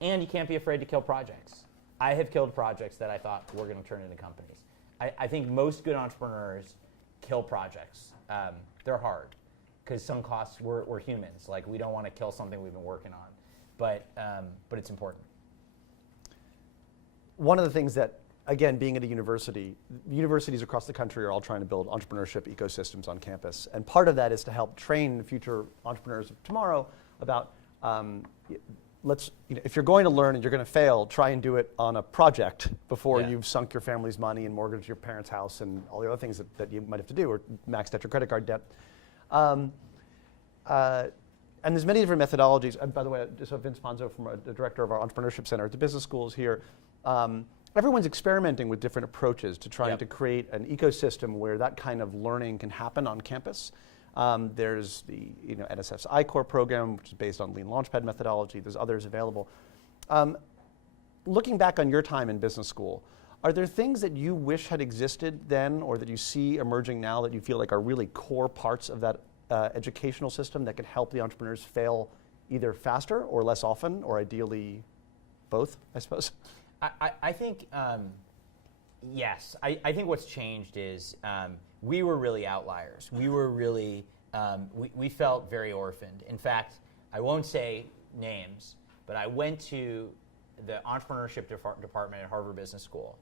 And you can't be afraid to kill projects. I have killed projects that I thought were going to turn into companies. I think most good entrepreneurs kill projects. They're hard because some costs, we're humans. Like, we don't want to kill something we've been working on. But it's important. One of the things that, again, being at a university, universities across the country are all trying to build entrepreneurship ecosystems on campus. And part of that is to help train future entrepreneurs of tomorrow about, if you're going to learn and you're going to fail, try and do it on a project before you've sunk your family's money and mortgaged your parents' house and all the other things that you might have to do, or maxed out your credit card debt. And there's many different methodologies. And by the way, so Vince Ponzo, the director of our Entrepreneurship Center at the Business School, is here. Everyone's experimenting with different approaches to trying to create an ecosystem where that kind of learning can happen on campus. There's the NSF's I-Core program, which is based on Lean Launchpad methodology. There's others available. Looking back on your time in business school, are there things that you wish had existed then, or that you see emerging now that you feel like are really core parts of that educational system that could help the entrepreneurs fail either faster or less often, or ideally both, I suppose? I think, yes. I think what's changed is we were really outliers. We were really, we felt very orphaned. In fact, I won't say names, but I went to the entrepreneurship department at Harvard Business School.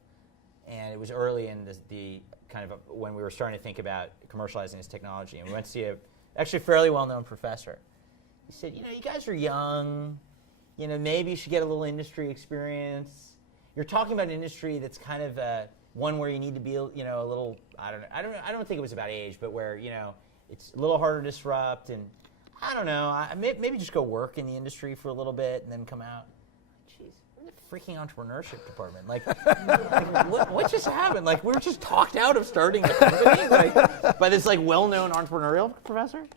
And it was early in the kind of when we were starting to think about commercializing this technology. And we went to see a actually fairly well-known professor. He said, you guys are young. Maybe you should get a little industry experience. You're talking about an industry that's kind of one where you need to be, a little, I don't think it was about age, but where, it's a little harder to disrupt. And I don't know, maybe just go work in the industry for a little bit and then come out. Jeez, we're the freaking entrepreneurship department. Like what just happened? Like, we were just talked out of starting a company by this well-known entrepreneurial professor.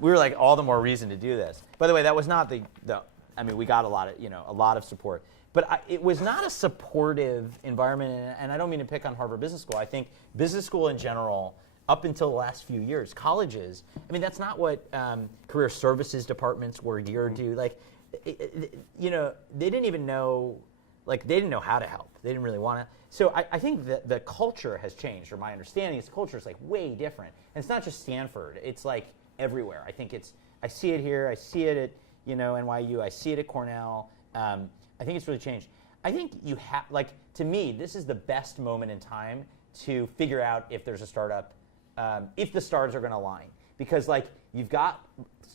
We were like, all the more reason to do this. By the way, that was not we got a lot of support. But it was not a supportive environment, and I don't mean to pick on Harvard Business School. I think business school in general, up until the last few years, colleges, that's not what career services departments were geared to. Like, they didn't even know, they didn't know how to help. They didn't really want to. So I think that the culture has changed, or my understanding is the culture is way different. And it's not just Stanford. It's everywhere. I think I see it here. I see it at NYU. I see it at Cornell. I think it's really changed. I think you have, to me, this is the best moment in time to figure out if there's a startup, if the stars are going to align. Because you've got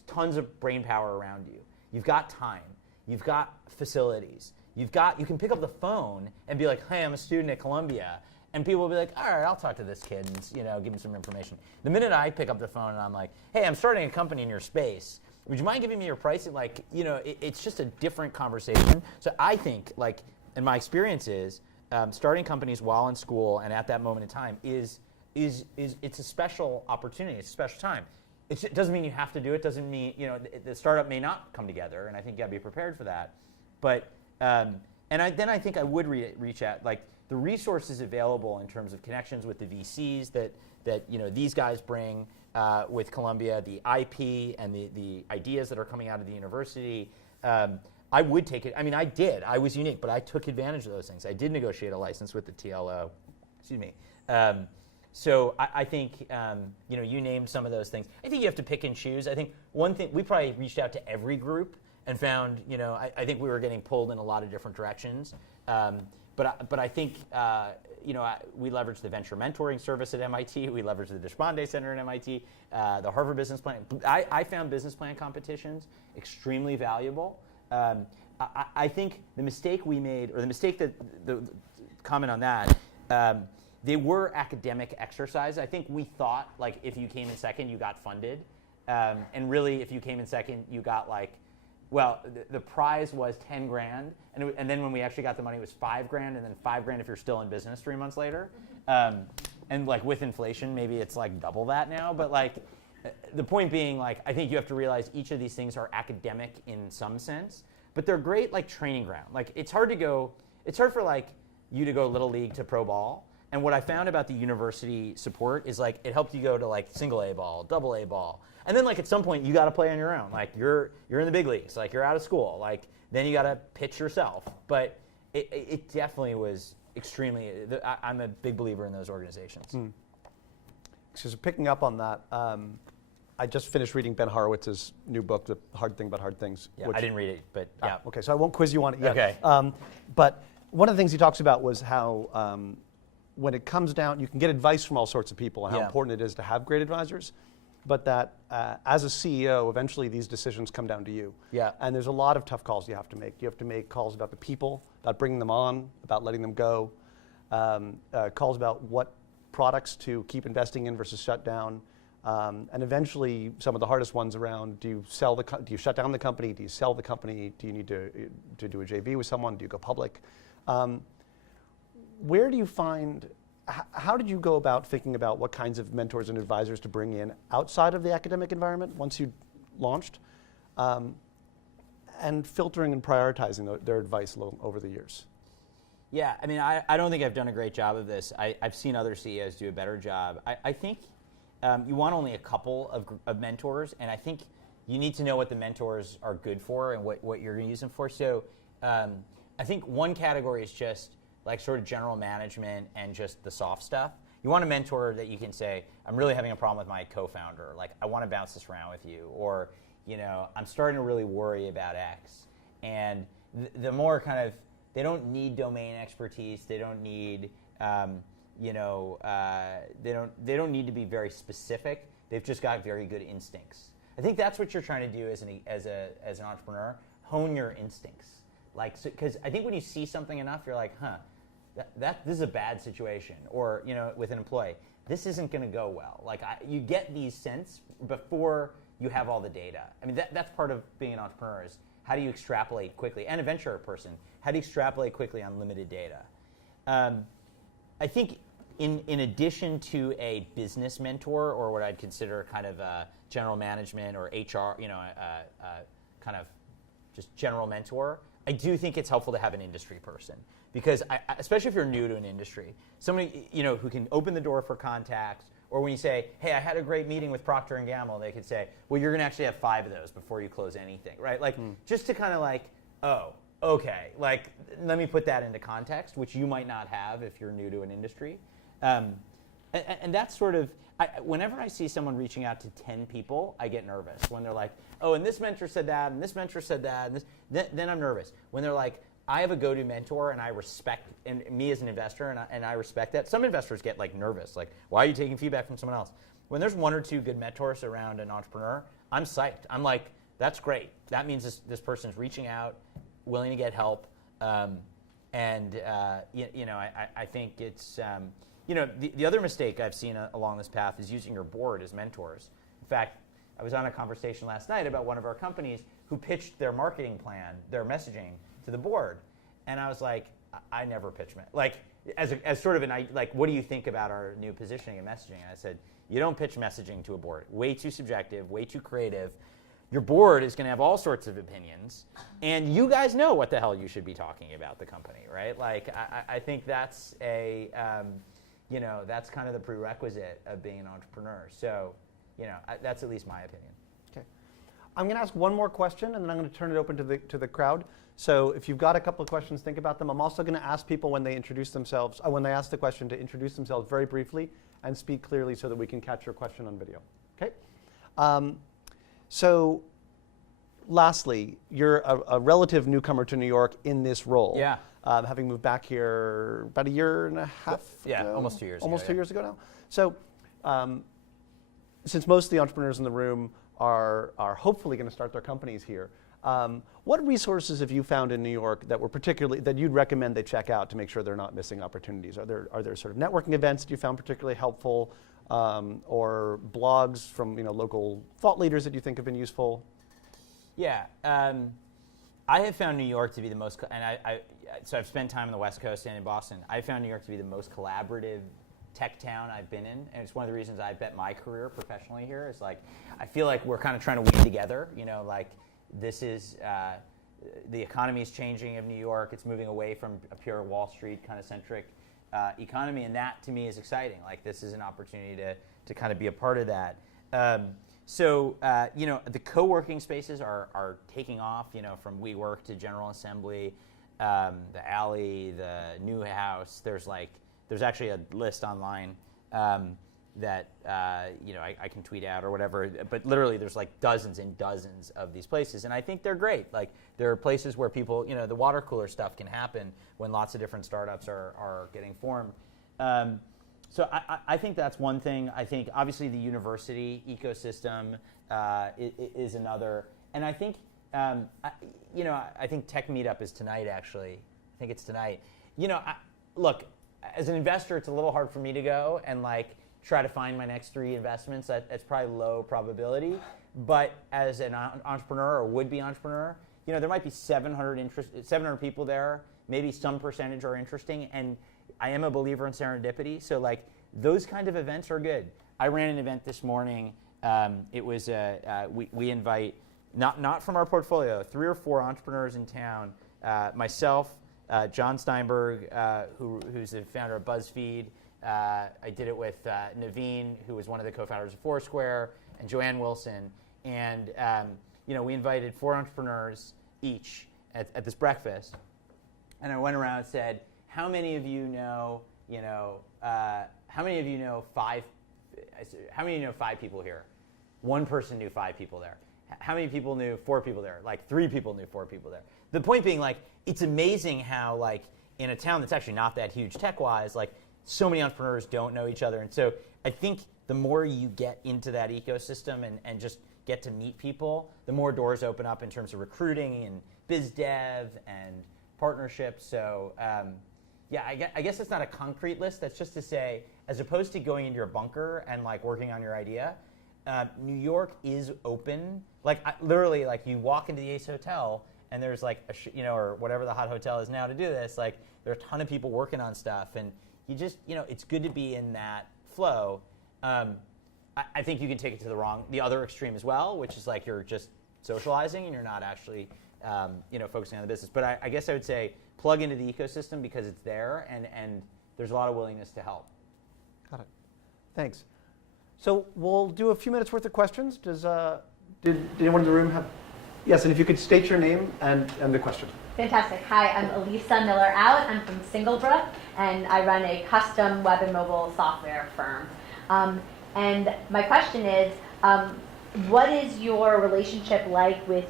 tons of brain power around you. You've got time. You've got facilities. You can pick up the phone and be like, hey, I'm a student at Columbia. And people will be like, all right, I'll talk to this kid and give him some information. The minute I pick up the phone and I'm like, hey, I'm starting a company in your space. Would you mind giving me your pricing? It's just a different conversation. So I think, and my experience is, starting companies while in school and at that moment in time it's a special opportunity. It's a special time. It doesn't mean you have to do it. Doesn't mean the startup may not come together, and I think you got to be prepared for that. But I think I would reach out the resources available in terms of connections with the VCs that these guys bring. With Columbia, the IP and the ideas that are coming out of the university, I would take it. I did. I was unique, but I took advantage of those things. I did negotiate a license with the TLO. Excuse me. So I think, you named some of those things. I think you have to pick and choose. I think one thing, we probably reached out to every group and found, I think we were getting pulled in a lot of different directions. But I think, we leveraged the venture mentoring service at MIT. We leveraged the Deshpande Center at MIT, the Harvard Business Plan. I found business plan competitions extremely valuable. I think the mistake we made, or the mistake that, the comment on that, they were academic exercises. I think we thought, if you came in second, you got funded. And really, if you came in second, you got the prize was 10 grand, and then when we actually got the money, it was 5 grand, and then 5 grand if you're still in business 3 months later. And with inflation, maybe it's double that now. But the point being, I think you have to realize each of these things are academic in some sense, but they're great training ground. It's hard to go. It's hard for you to go little league to pro ball. And what I found about the university support is like it helped you go to like single A ball, double A ball. And then like at some point you got to play on your own. Like you're in the big leagues, like you're out of school. Like then you got to pitch yourself. But it definitely was extremely, I'm a big believer in those organizations. So picking up on that, I just finished reading Ben Horowitz's new book, The Hard Thing About Hard Things. Yeah, I didn't read it, but yeah. Okay, so I won't quiz you on it yet. Okay. But one of the things he talks about was how when it comes down, you can get advice from all sorts of people and how important it is to have great advisors, but that as a CEO, eventually these decisions come down to you. Yeah. And there's a lot of tough calls you have to make. You have to make calls about the people, about bringing them on, about letting them go, calls about what products to keep investing in versus shut down, and eventually some of the hardest ones around: do you shut down the company? Do you sell the company? Do you need to do a JV with someone? Do you go public? Where do you find? How did you go about thinking about what kinds of mentors and advisors to bring in outside of the academic environment once you launched, and filtering and prioritizing their advice over the years? Yeah, I mean, I don't think I've done a great job of this. I've seen other CEOs do a better job. I think you want only a couple of mentors, and I think you need to know what the mentors are good for and what you're going to use them for. So I think one category is just like sort of general management and just the soft stuff. You want a mentor that you can say, I'm really having a problem with my co-founder. Like, I want to bounce this around with you. Or, I'm starting to really worry about X. And the more kind of, they don't need domain expertise. They don't need, they don't need to be very specific. They've just got very good instincts. I think that's what you're trying to do as an entrepreneur. Hone your instincts. Like, because I think when you see something enough, you're like, this is a bad situation. Or, with an employee, this isn't going to go well. Like, you get these sense before you have all the data. I mean, that's part of being an entrepreneur is how do you extrapolate quickly? And a venture person, how do you extrapolate quickly on limited data? I think in addition to a business mentor or what I'd consider kind of a general management or HR, kind of just general mentor, I do think it's helpful to have an industry person because, especially if you're new to an industry, somebody who can open the door for contacts. Or when you say, hey, I had a great meeting with Procter & Gamble, they could say, well, you're going to actually have 5 of those before you close anything, right? Like, just to kind of like, oh, okay, like, let me put that into context, which you might not have if you're new to an industry. And that's sort of, whenever I see someone reaching out to 10 people, I get nervous. When they're like, oh, and this mentor said that, and this mentor said that, and this, then I'm nervous. When they're like, I have a go-to mentor, and I respect, and me as an investor, and I respect that. Some investors get like nervous, like, why are you taking feedback from someone else? When there's 1 or 2 good mentors around an entrepreneur, I'm psyched. I'm like, that's great. That means this person's reaching out, willing to get help, I think it's, the other mistake I've seen along this path is using your board as mentors. In fact, I was on a conversation last night about one of our companies who pitched their marketing plan, their messaging, to the board, and I was like, I never pitch like as sort of an like, what do you think about our new positioning and messaging? And I said, you don't pitch messaging to a board. Way too subjective, way too creative. Your board is going to have all sorts of opinions, and you guys know what the hell you should be talking about the company, right? Like, I think that's that's kind of the prerequisite of being an entrepreneur. So, that's at least my opinion. Okay, I'm going to ask one more question, and then I'm going to turn it open to the crowd. So if you've got a couple of questions, think about them. I'm also going to ask people when they introduce themselves, when they ask the question, to introduce themselves very briefly and speak clearly so that we can catch your question on video. Okay? So lastly, you're a relative newcomer to New York in this role. Yeah. Having moved back here about a year and a half ago? Almost 2 years Almost ago. 2 years ago now. So since most of the entrepreneurs in the room are hopefully going to start their companies here, what resources have you found in New York that were that you'd recommend they check out to make sure they're not missing opportunities? Are there sort of networking events that you found particularly helpful, or blogs from local thought leaders that you think have been useful? Yeah, I have found New York to be the most, and so I've spent time on the West Coast and in Boston. I found New York to be the most collaborative tech town I've been in, and it's one of the reasons I bet my career professionally here is like, I feel like we're kind of trying to win together, like this is, the economy is changing of New York. It's moving away from a pure Wall Street kind of centric economy, and that to me is exciting. Like this is an opportunity to kind of be a part of that. So the co-working spaces are taking off. From WeWork to General Assembly, the Alley, the New House. There's actually a list online that I can tweet out or whatever. But literally, there's like dozens and dozens of these places, and I think they're great. Like there are places where people, the water cooler stuff can happen when lots of different startups are getting formed. So I think that's one thing. I think obviously the university ecosystem is another, and I think I think Tech Meetup is tonight. Actually, I think it's tonight. Look, as an investor, it's a little hard for me to go and try to find my next 3 investments. That's probably low probability. But as an entrepreneur or would-be entrepreneur, there might be 700 people there. Maybe some percentage are interesting, and I am a believer in serendipity. So those kind of events are good. I ran an event this morning. It was we invite not from our portfolio, 3 or 4 entrepreneurs in town. Myself, John Steinberg, who's the founder of BuzzFeed. I did it with Naveen, who was one of the co-founders of Foursquare, and Joanne Wilson. And we invited 4 entrepreneurs each at this breakfast. And I went around and said, how many of you know 5 people here? One person knew 5 people there. How many people knew 4 people there? 3 people knew 4 people there. The point being, it's amazing how, in a town that's actually not that huge tech-wise, so many entrepreneurs don't know each other. And so I think the more you get into that ecosystem and just get to meet people, the more doors open up in terms of recruiting and biz dev and partnerships. So I guess it's not a concrete list. That's just to say, as opposed to going into your bunker and working on your idea, New York is open. Literally, you walk into the Ace Hotel and there's or whatever the hot hotel is now to do this. There are a ton of people working on stuff, and you just it's good to be in that flow. I think you can take it to the other extreme as well, which is you're just socializing and you're not actually focusing on the business. But I guess I would say plug into the ecosystem because it's there and there's a lot of willingness to help. Got it. Thanks. So we'll do a few minutes worth of questions. Did anyone in the room have? Yes, and if you could state your name and the question. Fantastic. Hi, I'm Elisa Miller-Out. I'm from Singlebrook, and I run a custom web and mobile software firm. And my question is, what is your relationship like with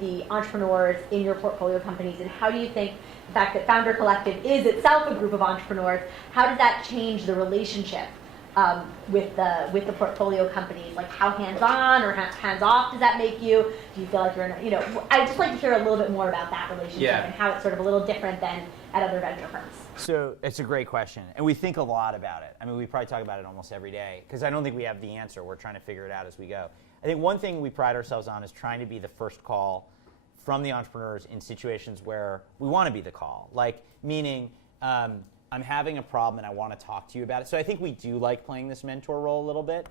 the entrepreneurs in your portfolio companies, and how do you think the fact that Founder Collective is itself a group of entrepreneurs, how does that change the relationship with the portfolio companies? How hands-on or hands-off does that make you? Do you feel like you're in I'd just like to hear a little bit more about that relationship and how it's sort of a little different than at other venture firms. So it's a great question, and we think a lot about it. I mean, we probably talk about it almost every day, because I don't think we have the answer. We're trying to figure it out as we go. I think one thing we pride ourselves on is trying to be the first call from the entrepreneurs in situations where we want to be the call. Meaning, I'm having a problem and I want to talk to you about it. So I think we do like playing this mentor role a little bit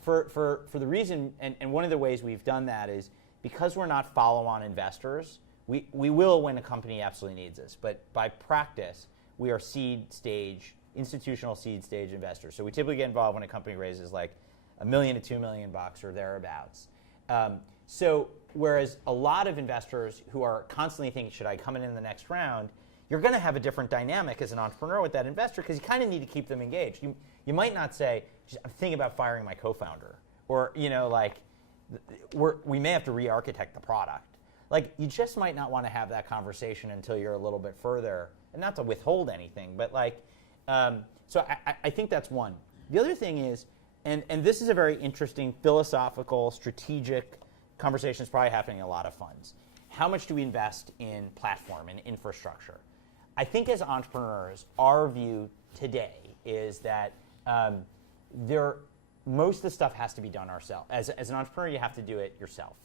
for the reason, and one of the ways we've done that is because we're not follow-on investors, we will when a company absolutely needs us. But by practice, we are institutional seed stage investors. So we typically get involved when a company raises $1 million to $2 million or thereabouts. So whereas a lot of investors who are constantly thinking, should I come in the next round, you're going to have a different dynamic as an entrepreneur with that investor because you kind of need to keep them engaged. You might not say, I'm thinking about firing my co-founder, or we may have to re-architect the product. You just might not want to have that conversation until you're a little bit further, and not to withhold anything, but so I think that's one. The other thing is, and this is a very interesting philosophical, strategic conversation that's probably happening in a lot of funds. How much do we invest in platform and infrastructure? I think as entrepreneurs, our view today is that most of the stuff has to be done ourselves. As an entrepreneur, you have to do it yourself.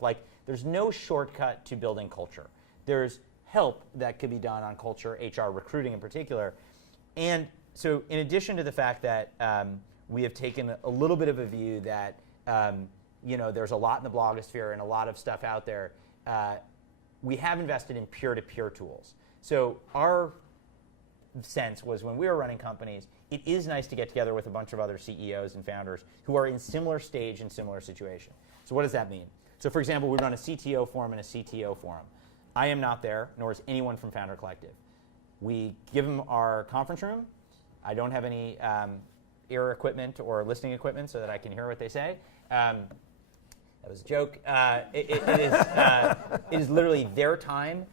There's no shortcut to building culture. There's help that could be done on culture, HR, recruiting in particular. And so in addition to the fact that we have taken a little bit of a view that there's a lot in the blogosphere and a lot of stuff out there, we have invested in peer-to-peer tools. So our sense was when we were running companies, it is nice to get together with a bunch of other CEOs and founders who are in similar stage and similar situation. So what does that mean? So for example, we run a CTO forum and a CTO forum. I am not there, nor is anyone from Founder Collective. We give them our conference room. I don't have any ear equipment or listening equipment so that I can hear what they say. That was a joke. It is literally their time.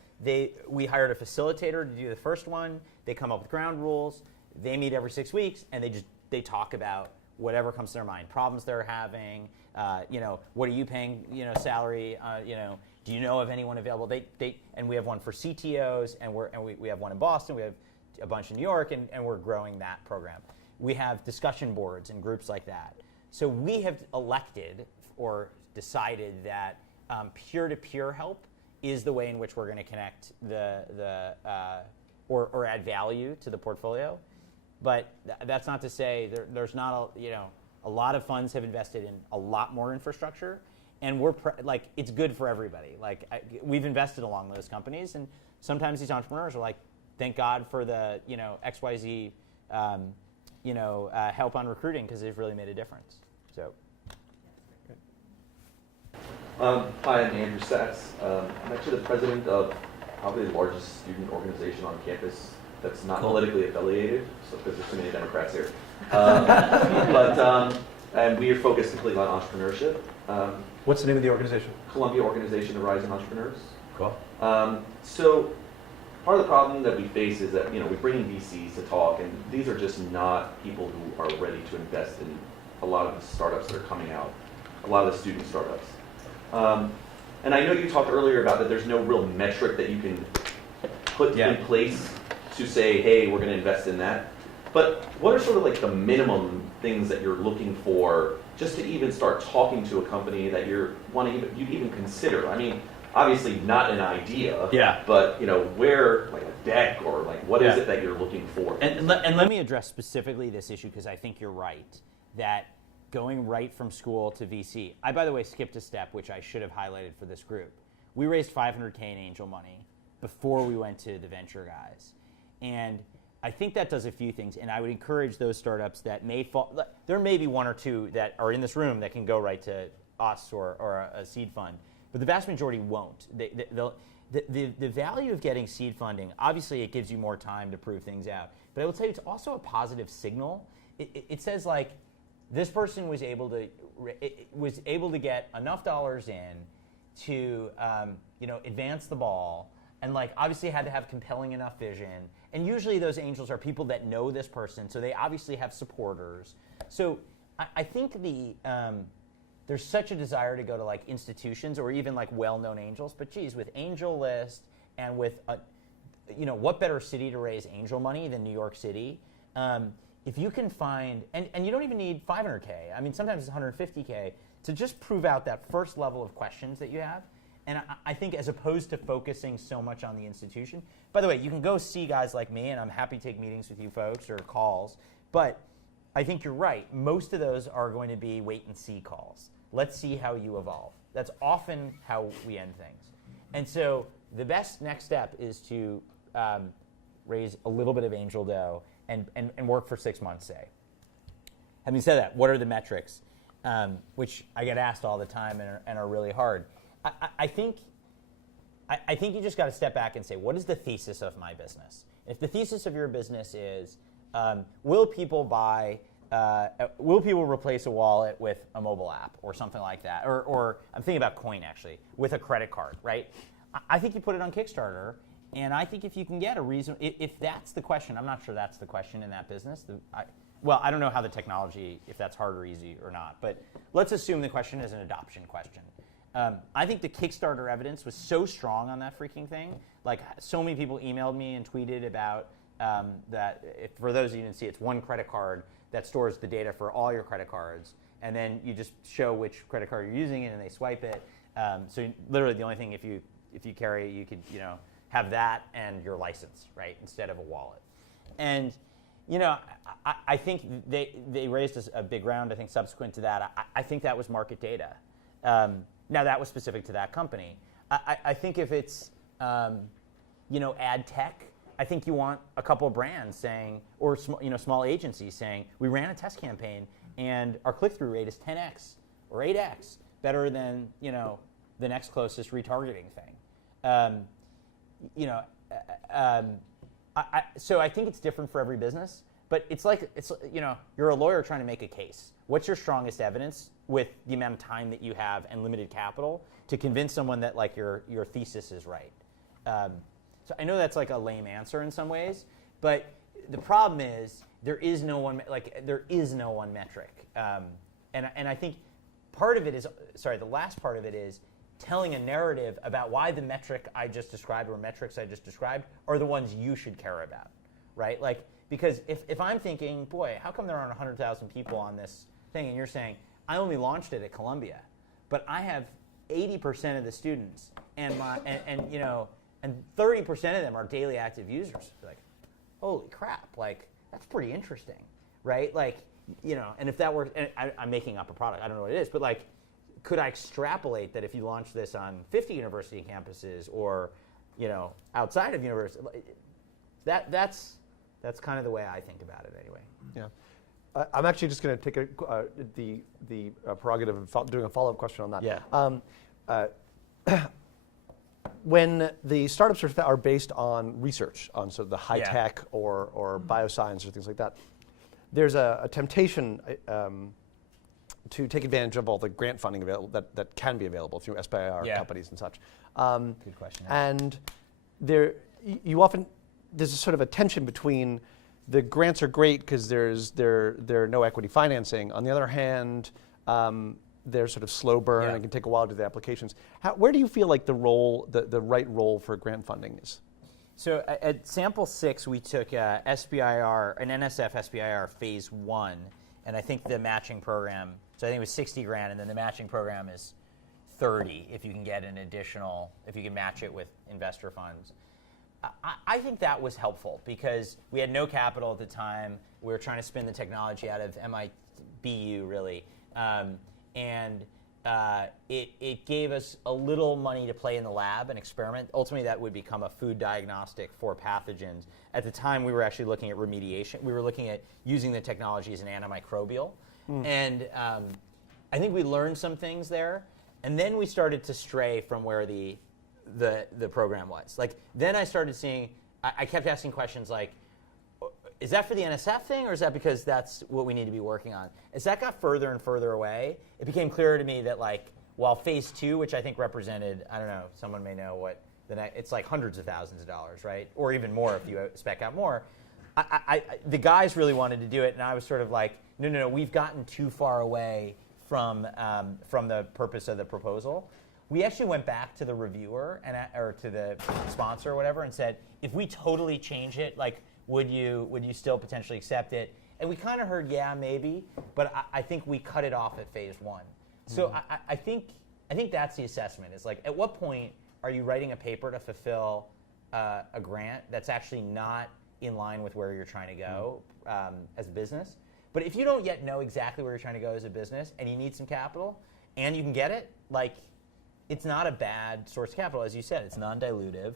We hired a facilitator to do the first one. They come up with ground rules. They meet every 6 weeks, and they talk about whatever comes to their mind, problems they're having. What are you paying? Salary. Do you know of anyone available? And we have one for CTOs, and we have one in Boston. We have a bunch in New York, and we're growing that program. We have discussion boards and groups like that. So we have elected or decided that peer-to-peer help is the way in which we're going to connect or add value to the portfolio. But that's not to say there's not a lot of funds have invested in a lot more infrastructure, and it's good for everybody. We've invested along those companies, and sometimes these entrepreneurs are like, thank God for the XYZ help on recruiting because they've really made a difference. So. Hi, I'm Andrew Sachs. I'm actually the president of probably the largest student organization on campus that's not politically affiliated, so because there's so many Democrats here. And we are focused completely on entrepreneurship. What's the name of the organization? Columbia Organization of Rising Entrepreneurs. Cool. So part of the problem that we face is that we bring in VCs to talk, and these are just not people who are ready to invest in a lot of the startups that are coming out, a lot of the student startups. And I know you talked earlier about that there's no real metric that you can put in place to say, hey, we're going to invest in that. But what are sort of like the minimum things that you're looking for just to even start talking to a company that you'd even consider? I mean, obviously not an idea, but where, like a deck or like what is it that you're looking for? And let me address specifically this issue because I think you're right that going right from school to VC. I, by the way, skipped a step, which I should have highlighted for this group. We raised $500K in angel money before we went to the venture guys. And I think that does a few things, and I would encourage those startups that may fall. There may be one or two that are in this room that can go right to us or a seed fund, but the vast majority won't. The value of getting seed funding, obviously it gives you more time to prove things out, but I will tell you it's also a positive signal. It says like, this person was able to get enough dollars in to advance the ball, and obviously had to have compelling enough vision. And usually those angels are people that know this person, so they obviously have supporters. So I think there's such a desire to go to institutions or even well-known angels. But geez, with Angel List and with what better city to raise angel money than New York City? If you can find, and you don't even need 500K, I mean, sometimes it's 150K, to just prove out that first level of questions that you have. And I think as opposed to focusing so much on the institution, by the way, you can go see guys like me, and I'm happy to take meetings with you folks or calls, but I think you're right. Most of those are going to be wait and see calls. Let's see how you evolve. That's often how we end things. And so the best next step is to raise a little bit of angel dough and work for 6 months, say. Having said that, what are the metrics? Which I get asked all the time and are really hard. I think you just got to step back and say, what is the thesis of my business? If the thesis of your business is, will people replace a wallet with a mobile app or something like that? Or I'm thinking about Coin actually, with a credit card, right? I think you put it on Kickstarter. And I think if you can get a reason, if that's the question, I'm not sure that's the question in that business. I don't know how the technology, if that's hard or easy or not, but let's assume the question is an adoption question. I think the Kickstarter evidence was so strong on that freaking thing. So many people emailed me and tweeted about that. For those of you who didn't see, it's one credit card that stores the data for all your credit cards, and then you just show which credit card you're using, and they swipe it. So literally, the only thing if you carry, you could have that and your license, right, instead of a wallet. And I think they raised a big round. I think subsequent to that, I think that was market data. Now that was specific to that company. I think if it's, ad tech, I think you want a couple of brands saying, or small agencies saying, we ran a test campaign and our click-through rate is 10x or 8x better than the next closest retargeting thing. So I think it's different for every business, but it's you're a lawyer trying to make a case. What's your strongest evidence with the amount of time that you have and limited capital to convince someone that your thesis is right? So I know that's like a lame answer in some ways, but the problem is there is no one metric, and I think part of it is the last part of it is telling a narrative about why the metric I just described or metrics I just described are the ones you should care about, right? Because if I'm thinking, boy, how come there aren't 100,000 people on this thing, and you're saying I only launched it at Columbia, but I have 80% of the students and 30% of them are daily active users. Like, holy crap! That's pretty interesting, right? And if that works, and I'm making up a product, I don't know what it is, but could I extrapolate that if you launch this on 50 university campuses or, outside of university? That's kind of the way I think about it, anyway. Yeah. I'm actually just going to take the prerogative of doing a follow-up question on that. Yeah. When the startups are based on research, on sort of the high tech or bioscience or things like that, there's a temptation to take advantage of all the grant funding available that can be available through SBIR companies and such. Good question. Yeah. And there's a sort of a tension between the grants are great because there are no equity financing. On the other hand, they're sort of slow burn and can take a while to do the applications. Where do you feel like the right role for grant funding is? So at Sample 6, we took an NSF SBIR Phase 1, and I think the matching program, so I think it was 60 grand, and then the matching program is 30 if you can get if you can match it with investor funds. I think that was helpful because we had no capital at the time. We were trying to spin the technology out of MIBU, really. It gave us a little money to play in the lab and experiment. Ultimately, that would become a food diagnostic for pathogens. At the time, we were actually looking at remediation. We were looking at using the technology as an antimicrobial. And I think we learned some things there. And then we started to stray from where the program was. Then I started seeing, I kept asking questions like, is that for the NSF thing, or is that because that's what we need to be working on? As that got further and further away, it became clearer to me that while Phase 2, which I think represented, I don't know, someone may know what it's hundreds of thousands of dollars, right? Or even more if you spec out more. The guys really wanted to do it, and I was sort of like, no, we've gotten too far away from the purpose of the proposal. We actually went back to the reviewer or to the sponsor or whatever and said, if we totally change it, would you still potentially accept it? And we kind of heard, yeah, maybe, but I think we cut it off at Phase 1. So I think that's the assessment. It's at what point are you writing a paper to fulfill a grant that's actually not in line with where you're trying to go as a business? But if you don't yet know exactly where you're trying to go as a business and you need some capital and you can get it, it's not a bad source of capital. As you said, it's non-dilutive.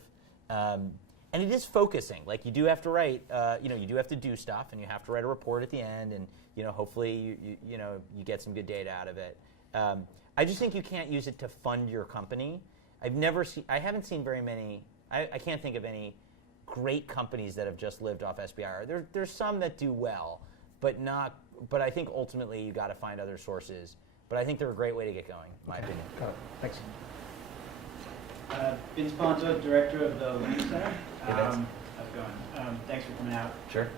And it is focusing. You do have to write, you do have to do stuff, and you have to write a report at the end, and hopefully you get some good data out of it. I just think you can't use it to fund your company. I haven't seen very many. I can't think of any great companies that have just lived off SBIR. There's some that do well, but I think ultimately you got to find other sources. But I think they're a great way to get going, in my opinion. Thanks. Vince Ponto, director of the Learning Center. Hey, Vince. How's it going? Thanks for coming out. Sure.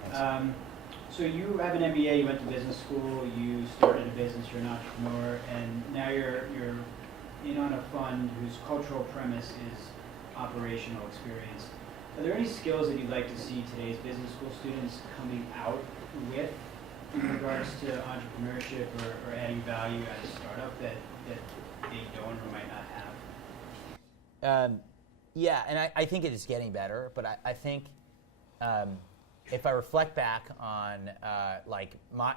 So you have an MBA, you went to business school, you started a business, you're an entrepreneur, and now you're in on a fund whose cultural premise is operational experience. Are there any skills that you'd like to see today's business school students coming out with in regards to entrepreneurship or adding value at a startup that they don't or might not have? Yeah, and I think it is getting better, but I think if I reflect back on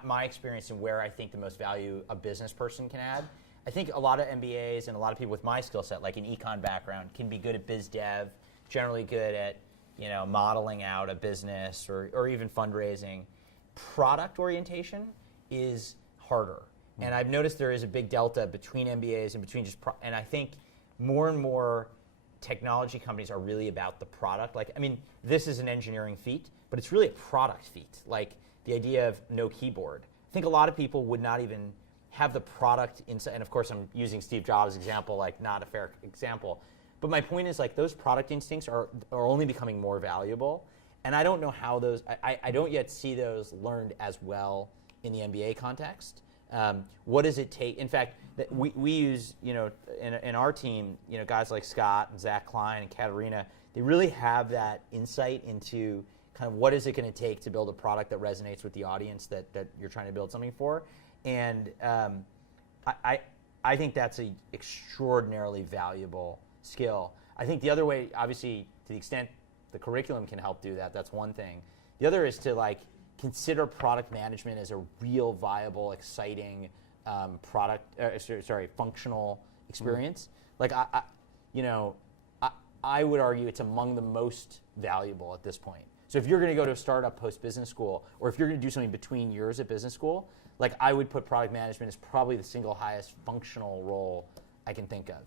my experience and where I think the most value a business person can add, I think a lot of MBAs and a lot of people with my skill set, like an econ background, can be good at biz dev, generally good at modeling out a business or even fundraising. Product orientation is harder. And I've noticed there is a big delta between MBAs and between and I think more and more technology companies are really about the product. Like, I mean, this is an engineering feat, but it's really a product feat. Like the idea of no keyboard. I think a lot of people would not even have the product inside. And of course, I'm using Steve Jobs' example, like not a fair example. But my point is, like, those product instincts are only becoming more valuable. And I don't know how those, I don't yet see those learned as well in the MBA context. What does it take? In fact, we use, in our team, guys like Scott and Zach Klein and Katerina, they really have that insight into kind of what is it going to take to build a product that resonates with the audience that you're trying to build something for. And I think that's an extraordinarily valuable skill. I think the other way, obviously, to the extent the curriculum can help do that, that's one thing. The other is to consider product management as a real viable, exciting functional experience. I would argue it's among the most valuable at this point. So if you're going to go to a startup post-business school, or if you're going to do something between years at business school, I would put product management as probably the single highest functional role I can think of.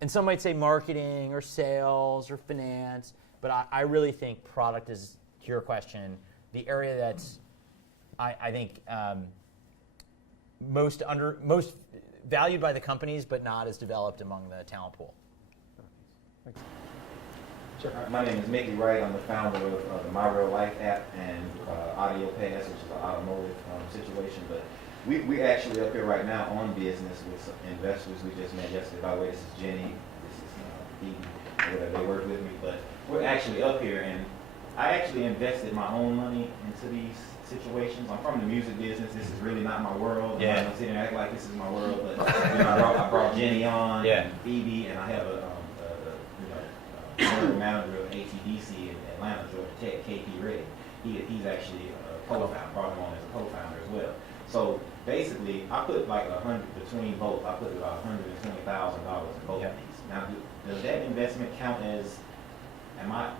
And some might say marketing or sales or finance, but I really think product is, to your question, the area that's, I think, most valued by the companies, but not as developed among the talent pool. Thanks. Sure. My name is Mickey Wright. I'm the founder of the My Real Life app and Audio Pass, which is an automotive situation. But we actually up here right now on business with some investors we just met yesterday. By the way, this is Jenny, this is Dee, whatever, they work with me. But we're actually up here, and I actually invested my own money into these situations. I'm from the music business. This is really not my world. Yeah. I'm not sitting and act like this is my world, but I brought Jenny on, and Phoebe, and I have a general manager of ATDC in Atlanta, Georgia Tech, KP Ray. He's actually a co-founder, brought him on as a co-founder as well. So basically, I put between both, I put about $120,000 in both of these. Now, does that investment count as, am I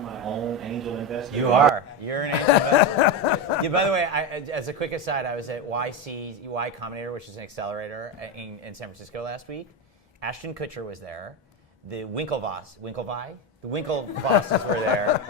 my own angel investor? You are. You're an angel investor. Yeah, by the way, as a quick aside, I was at Y Combinator, which is an accelerator in San Francisco last week. Ashton Kutcher was there. The Winklevosses were there.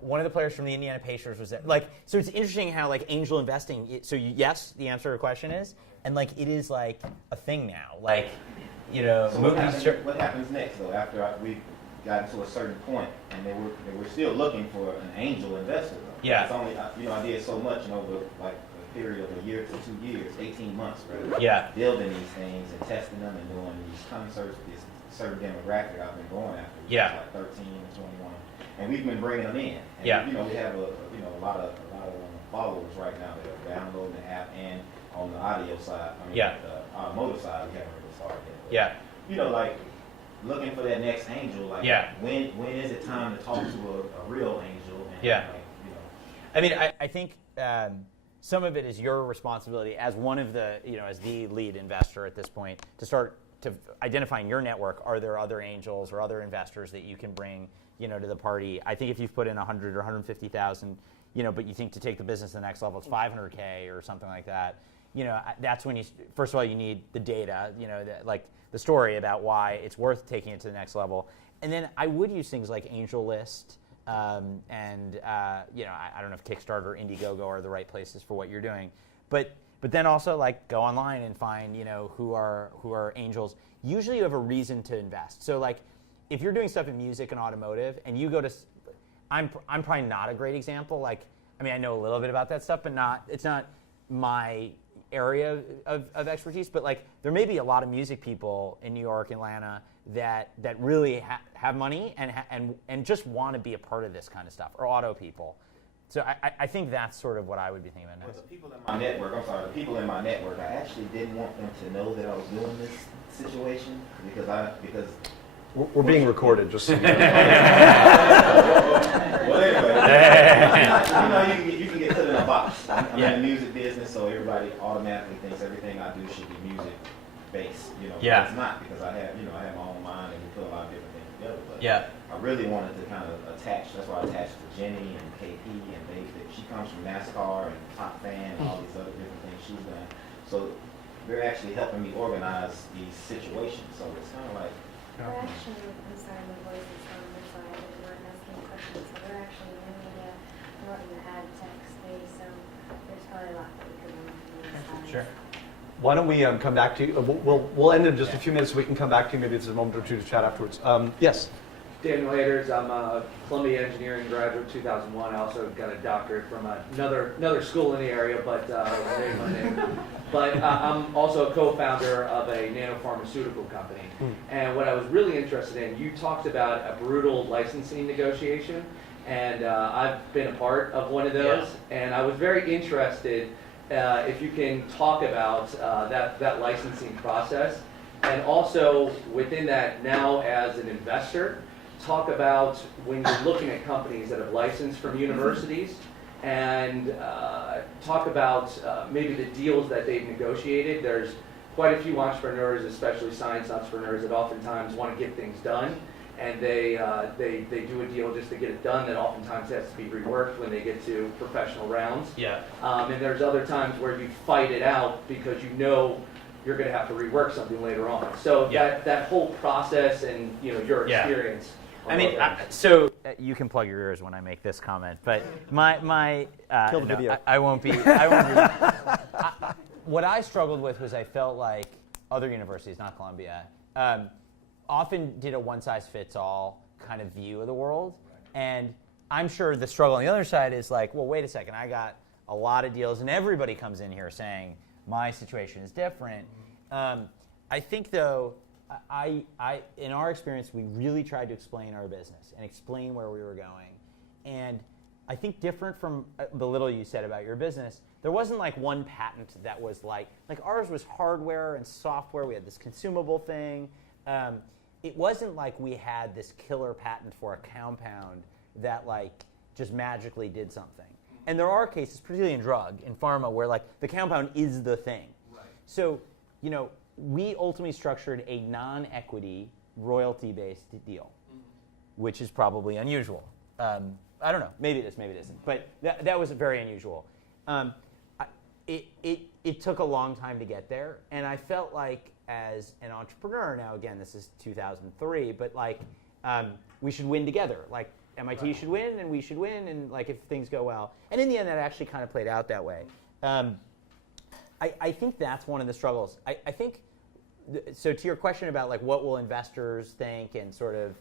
One of the players from the Indiana Pacers was there. So it's interesting how angel investing. Yes, the answer to the question is, and it is a thing now. So what happens next though? After we got to a certain point, and they were still looking for an angel investor. Though. Yeah. It's only I did so much over a period of a year to 2 years, 18 months, right? Yeah. Building these things and testing them and doing these concerts, this certain demographic I've been going after. Yeah. 13 and 21, and we've been bringing them in. And, Yeah. We have a lot of followers right now that are downloading the app, and on the audio side, the automotive side, we haven't really started yet. But, looking for that next angel. When is it time to talk to a real angel? And, I mean, I think. Some of it is your responsibility as one of the, as the lead investor at this point, to start to identifying your network. Are there other angels or other investors that you can bring, to the party? I think if you've put in 100 or 150,000, but you think to take the business to the next level, it's 500K or something like that. That's when first of all, you need the data, the story about why it's worth taking it to the next level. And then I would use things like AngelList. I don't know if Kickstarter or Indiegogo are the right places for what you're doing, but then also go online and find who are angels. Usually you have a reason to invest. So if you're doing stuff in music and automotive, and you go to, I'm probably not a great example. I know a little bit about that stuff, but it's not my area of expertise. But there may be a lot of music people in New York, Atlanta, that really have money and just want to be a part of this kind of stuff, or auto people. So I think that's sort of what I would be thinking about next. Well, the people in my network, I actually didn't want them to know that I was doing this situation because we're being recorded, just so you know. Well, anyway, you can get put in a a box. I'm in the music business, so everybody automatically thinks everything I do should be music based. You know, Yeah. but it's not, because I have my own mind, and we put a lot of different things together. But Yeah. I really wanted to kind of attach. That's why I attached to Jenny and KP, and she comes from NASCAR and Top Fan and all these other different things she's done. So they're actually helping me organize these situations. So it's kind of like. We're actually, I'm sorry, my voice is gone, that's why I didn't asking questions. So we're actually in more in the ad tech space, so there's probably a lot that we could learn from these. Sure. Why don't we come back to you? We'll end in just a few minutes so we can come back to you. Maybe it's a moment or two to chat afterwards. Yes. Daniel Haders, I'm a Columbia Engineering graduate, 2001. I also got a doctorate from another school in the area, but name my name. But I'm also a co-founder of a nanopharmaceutical company. And what I was really interested in, you talked about a brutal licensing negotiation, and I've been a part of one of those. Yeah. And I was very interested if you can talk about that licensing process, and also within that, now as an investor, talk about when you're looking at companies that have licensed from universities, and talk about maybe the deals that they've negotiated. There's quite a few entrepreneurs, especially science entrepreneurs, that oftentimes want to get things done, and they do a deal just to get it done that oftentimes has to be reworked when they get to professional rounds. Yeah. And there's other times where you fight it out because you know you're going to have to rework something later on. So that whole process and your experience. I mean, so you can plug your ears when I make this comment, but my Kill the video. I won't be. What I struggled with was I felt like other universities, not Columbia, often did a one-size-fits-all kind of view of the world, and I'm sure the struggle on the other side is like, well, wait a second, I got a lot of deals, and everybody comes in here saying my situation is different. I think though. In our experience, we really tried to explain our business and explain where we were going. And I think different from the little you said about your business, there wasn't like one patent that was like ours was hardware and software. We had this consumable thing. It wasn't like we had this killer patent for a compound that like just magically did something. And there are cases, particularly in drug, in pharma, where like the compound is the thing. Right. So, we ultimately structured a non-equity, royalty-based deal, which is probably unusual. I don't know. Maybe it is. Maybe it isn't. But that was very unusual. It took a long time to get there, and I felt like as an entrepreneur. Now, again, this is 2003, but like we should win together. Like MIT should win, and we should win, and like if things go well. And in the end, that actually kind of played out that way. I think that's one of the struggles. I think. So to your question about like what will investors think and sort of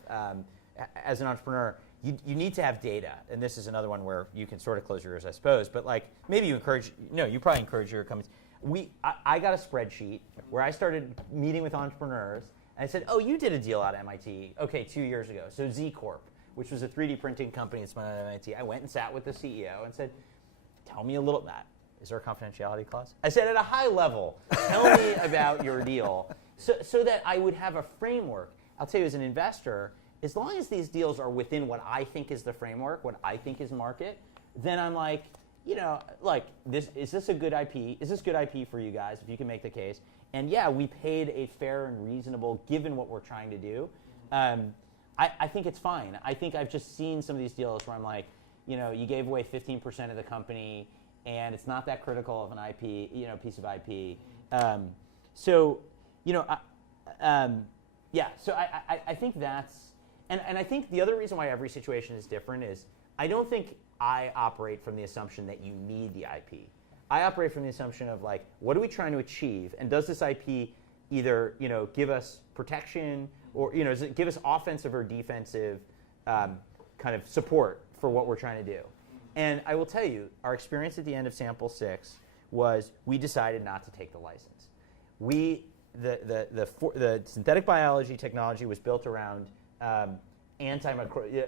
as an entrepreneur, you need to have data, and this is another one where you can sort of close your ears, I suppose. But like maybe you probably encourage your companies. I got a spreadsheet where I started meeting with entrepreneurs, and I said, "Oh, you did a deal out at MIT, okay, 2 years ago." So Z Corp, which was a 3D printing company that spun out of MIT, I went and sat with the CEO and said, "Tell me a little bit." Is there a confidentiality clause? I said, at a high level, tell me about your deal, so that I would have a framework. I'll tell you, as an investor, as long as these deals are within what I think is the framework, what I think is market, then I'm like, is this a good IP? Is this good IP for you guys, if you can make the case? And yeah, we paid a fair and reasonable, given what we're trying to do. I think it's fine. I think I've just seen some of these deals where I'm like, you gave away 15% of the company, and it's not that critical of an IP, piece of IP. So I think that's, and I think the other reason why every situation is different is I don't think I operate from the assumption that you need the IP. I operate from the assumption of like, what are we trying to achieve, and does this IP either give us protection, or does it give us offensive or defensive kind of support for what we're trying to do? And I will tell you, our experience at the end of sample 6 was we decided not to take the license. The synthetic biology technology was built around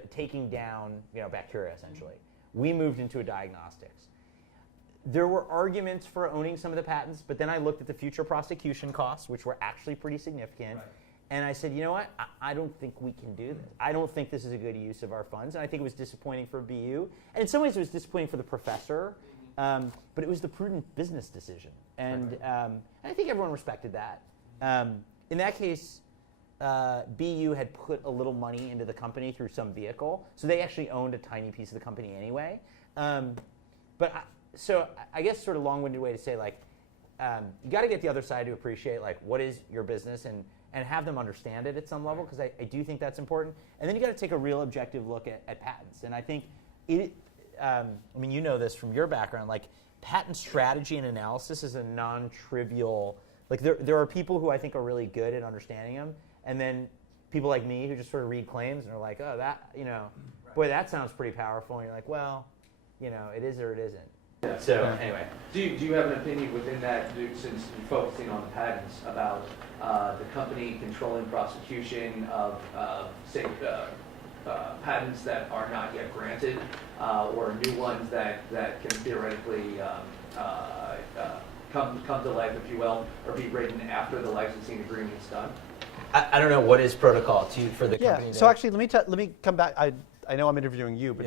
taking down bacteria, essentially. We moved into a diagnostics. There were arguments for owning some of the patents, but then I looked at the future prosecution costs, which were actually pretty significant. Right. And I said, you know what? I don't think we can do this. I don't think this is a good use of our funds. And I think it was disappointing for BU. And in some ways, it was disappointing for the professor but it was the prudent business decision, and I think everyone respected that. In that case, BU had put a little money into the company through some vehicle, so they actually owned a tiny piece of the company anyway. So I guess sort of long-winded way to say, like, you got to get the other side to appreciate, like, what is your business, and have them understand it at some level, because I do think that's important. And then you got to take a real objective look at patents. And I think I mean, you know this from your background, like, patent strategy and analysis is a non-trivial, like, there are people who I think are really good at understanding them, and then people like me who just sort of read claims and are like, oh, that, boy, that sounds pretty powerful, and you're like, well, it is or it isn't. Yeah. So anyway. Do you have an opinion within that, since you're focusing on the patents, about the company controlling prosecution of, say, patents that are not yet granted, or new ones that can theoretically come to life, if you will, or be written after the licensing agreement is done? I don't know, what is protocol for the Yeah. company? So actually, let me come back. I know I'm interviewing you, but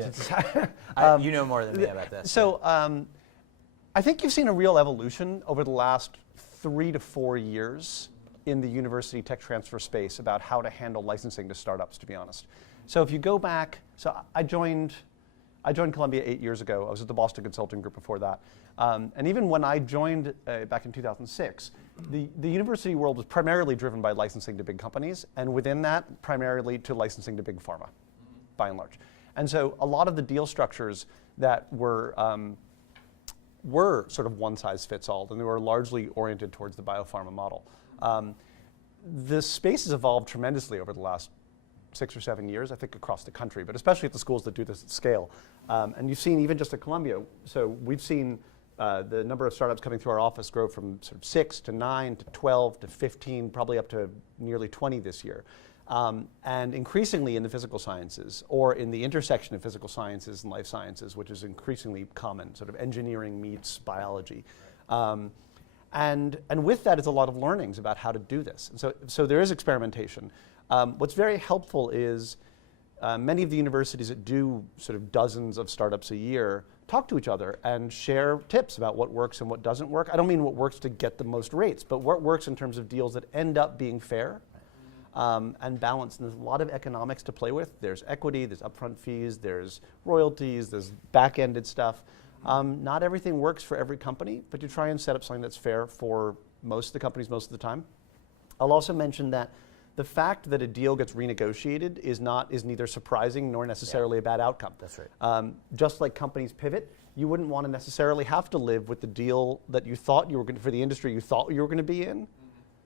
Yeah. You know more than me about this. So I think you've seen a real evolution over the last 3 to 4 years in the university tech transfer space about how to handle licensing to startups, to be honest. So if you go back, so I joined Columbia 8 years ago. I was at the Boston Consulting Group before that. And even when I joined back in 2006, the university world was primarily driven by licensing to big companies, and within that, primarily to licensing to big pharma, by and large. And so a lot of the deal structures that were sort of one size fits all, and they were largely oriented towards the biopharma model. The space has evolved tremendously over the last 6 or 7 years, I think, across the country, but especially at the schools that do this at scale. And you've seen even just at Columbia, so we've seen the number of startups coming through our office grow from sort of 6 to 9 to 12 to 15, probably up to nearly 20 this year. And increasingly in the physical sciences, or in the intersection of physical sciences and life sciences, which is increasingly common, sort of engineering meets biology. And with that is a lot of learnings about how to do this. And so there is experimentation. What's very helpful is many of the universities that do sort of dozens of startups a year talk to each other and share tips about what works and what doesn't work. I don't mean what works to get the most rates, but what works in terms of deals that end up being fair and balanced. And there's a lot of economics to play with. There's equity, there's upfront fees, there's royalties, there's back-ended stuff. Not everything works for every company, but you try and set up something that's fair for most of the companies most of the time. I'll also mention that the fact that a deal gets renegotiated is neither surprising nor necessarily a bad outcome. That's right. Just like companies pivot, you wouldn't want to necessarily have to live with the deal that you thought you were going to, for the industry you thought you were going to be in.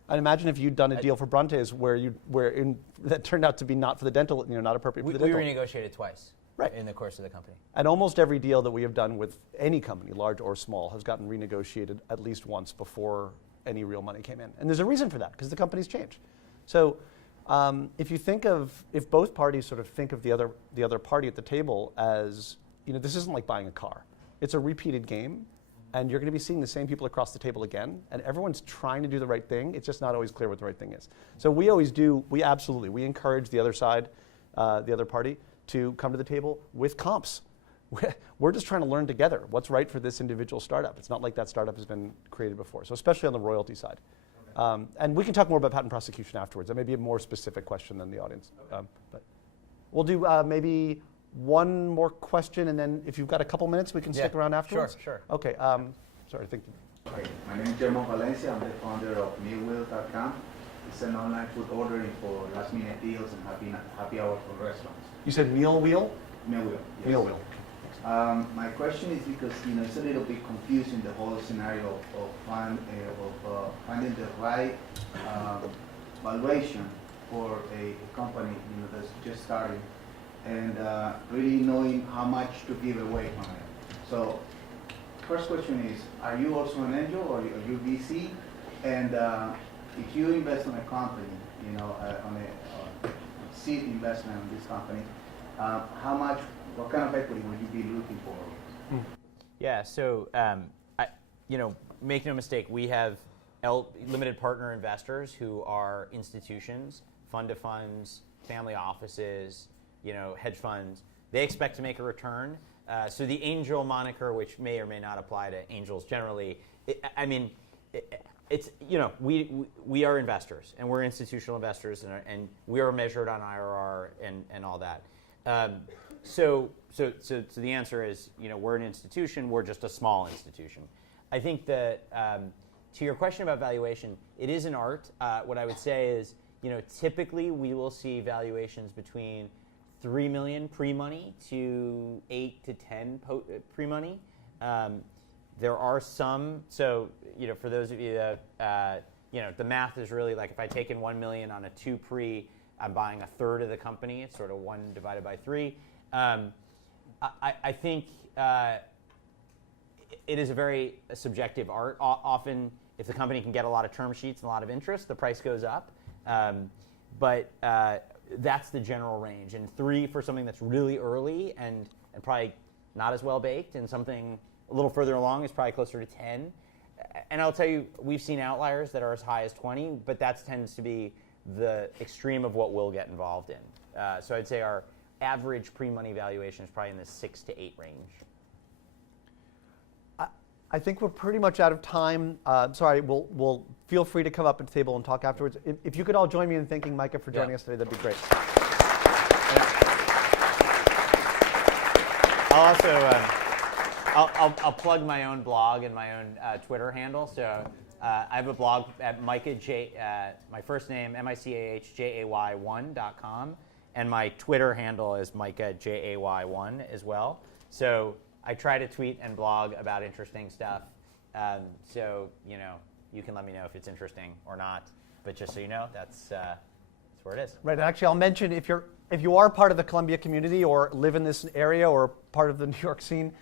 I'd imagine if you'd done a deal for Bronte's that turned out to be not for the dental, not appropriate for the dental. We renegotiated twice. Right. In the course of the company. And almost every deal that we have done with any company, large or small, has gotten renegotiated at least once before any real money came in. And there's a reason for that, because the companies change. So if both parties sort of think of the other party at the table as, this isn't like buying a car. It's a repeated game, and you're going to be seeing the same people across the table again, and everyone's trying to do the right thing. It's just not always clear what the right thing is. So we encourage the other side, the other party, to come to the table with comps. We're just trying to learn together what's right for this individual startup. It's not like that startup has been created before, so especially on the royalty side. And we can talk more about patent prosecution afterwards. That may be a more specific question than the audience. But we'll do maybe one more question, and then if you've got a couple minutes, we can stick around afterwards. Sure. Okay. Sorry, I think. Hi, my name is Germán Valencia. I'm the founder of mealwheel.com. It's an online food ordering for last-minute deals and happy hour for restaurants. You said meal wheel? Mealwheel. Yes. Mealwheel. My question is because it's a little bit confusing, the whole scenario of finding the right valuation for a company that's just starting, and really knowing how much to give away from it. So, first question is: are you also an angel, or are you VC? And if you invest in a company, on a seed investment in this company, what kind of equity would you be looking for? Yeah, so make no mistake, we have limited partner investors who are institutions, fund to funds, family offices, hedge funds. They expect to make a return. So the angel moniker, which may or may not apply to angels generally, it's, you know, we are investors, and we're institutional investors, and we are measured on IRR and all that. So the answer is, you know, we're an institution. We're just a small institution. I think that to your question about valuation, it is an art. What I would say is, you know, typically we will see valuations between 3 million pre-money to 8 to 10 pre-money. There are some, so, you know, for those of you that, you know, the math is really like if I take in 1 million on a 2 pre, I'm buying a third of the company. It's sort of 1 divided by 3. I think it is a very subjective art. Often, if the company can get a lot of term sheets and a lot of interest, the price goes up. But that's the general range. And 3 for something that's really early and probably not as well baked, and something a little further along is probably closer to 10. And I'll tell you, we've seen outliers that are as high as 20, but that tends to be the extreme of what we'll get involved in. So I'd say our average pre-money valuation is probably in the 6 to 8 range. I think we're pretty much out of time. Sorry, we'll feel free to come up at the table and talk afterwards. If you could all join me in thanking Micah for joining us today, that'd be great. I'll also I'll plug my own blog and my own Twitter handle. So I have a blog at Micah my first name MICAHJAY1.com, and my Twitter handle is MicahJay1 as well. So I try to tweet and blog about interesting stuff. So, you know, you can let me know if it's interesting or not. But just so you know, that's where it is. Right. Actually, I'll mention if you are part of the Columbia community or live in this area or part of the New York scene,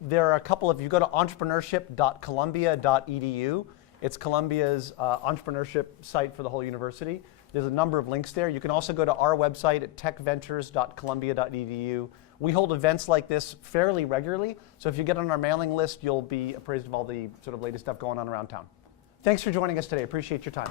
there are a couple of, you go to entrepreneurship.columbia.edu. It's Columbia's entrepreneurship site for the whole university. There's a number of links there. You can also go to our website at techventures.columbia.edu. We hold events like this fairly regularly, so if you get on our mailing list, you'll be appraised of all the sort of latest stuff going on around town. Thanks for joining us today. Appreciate your time.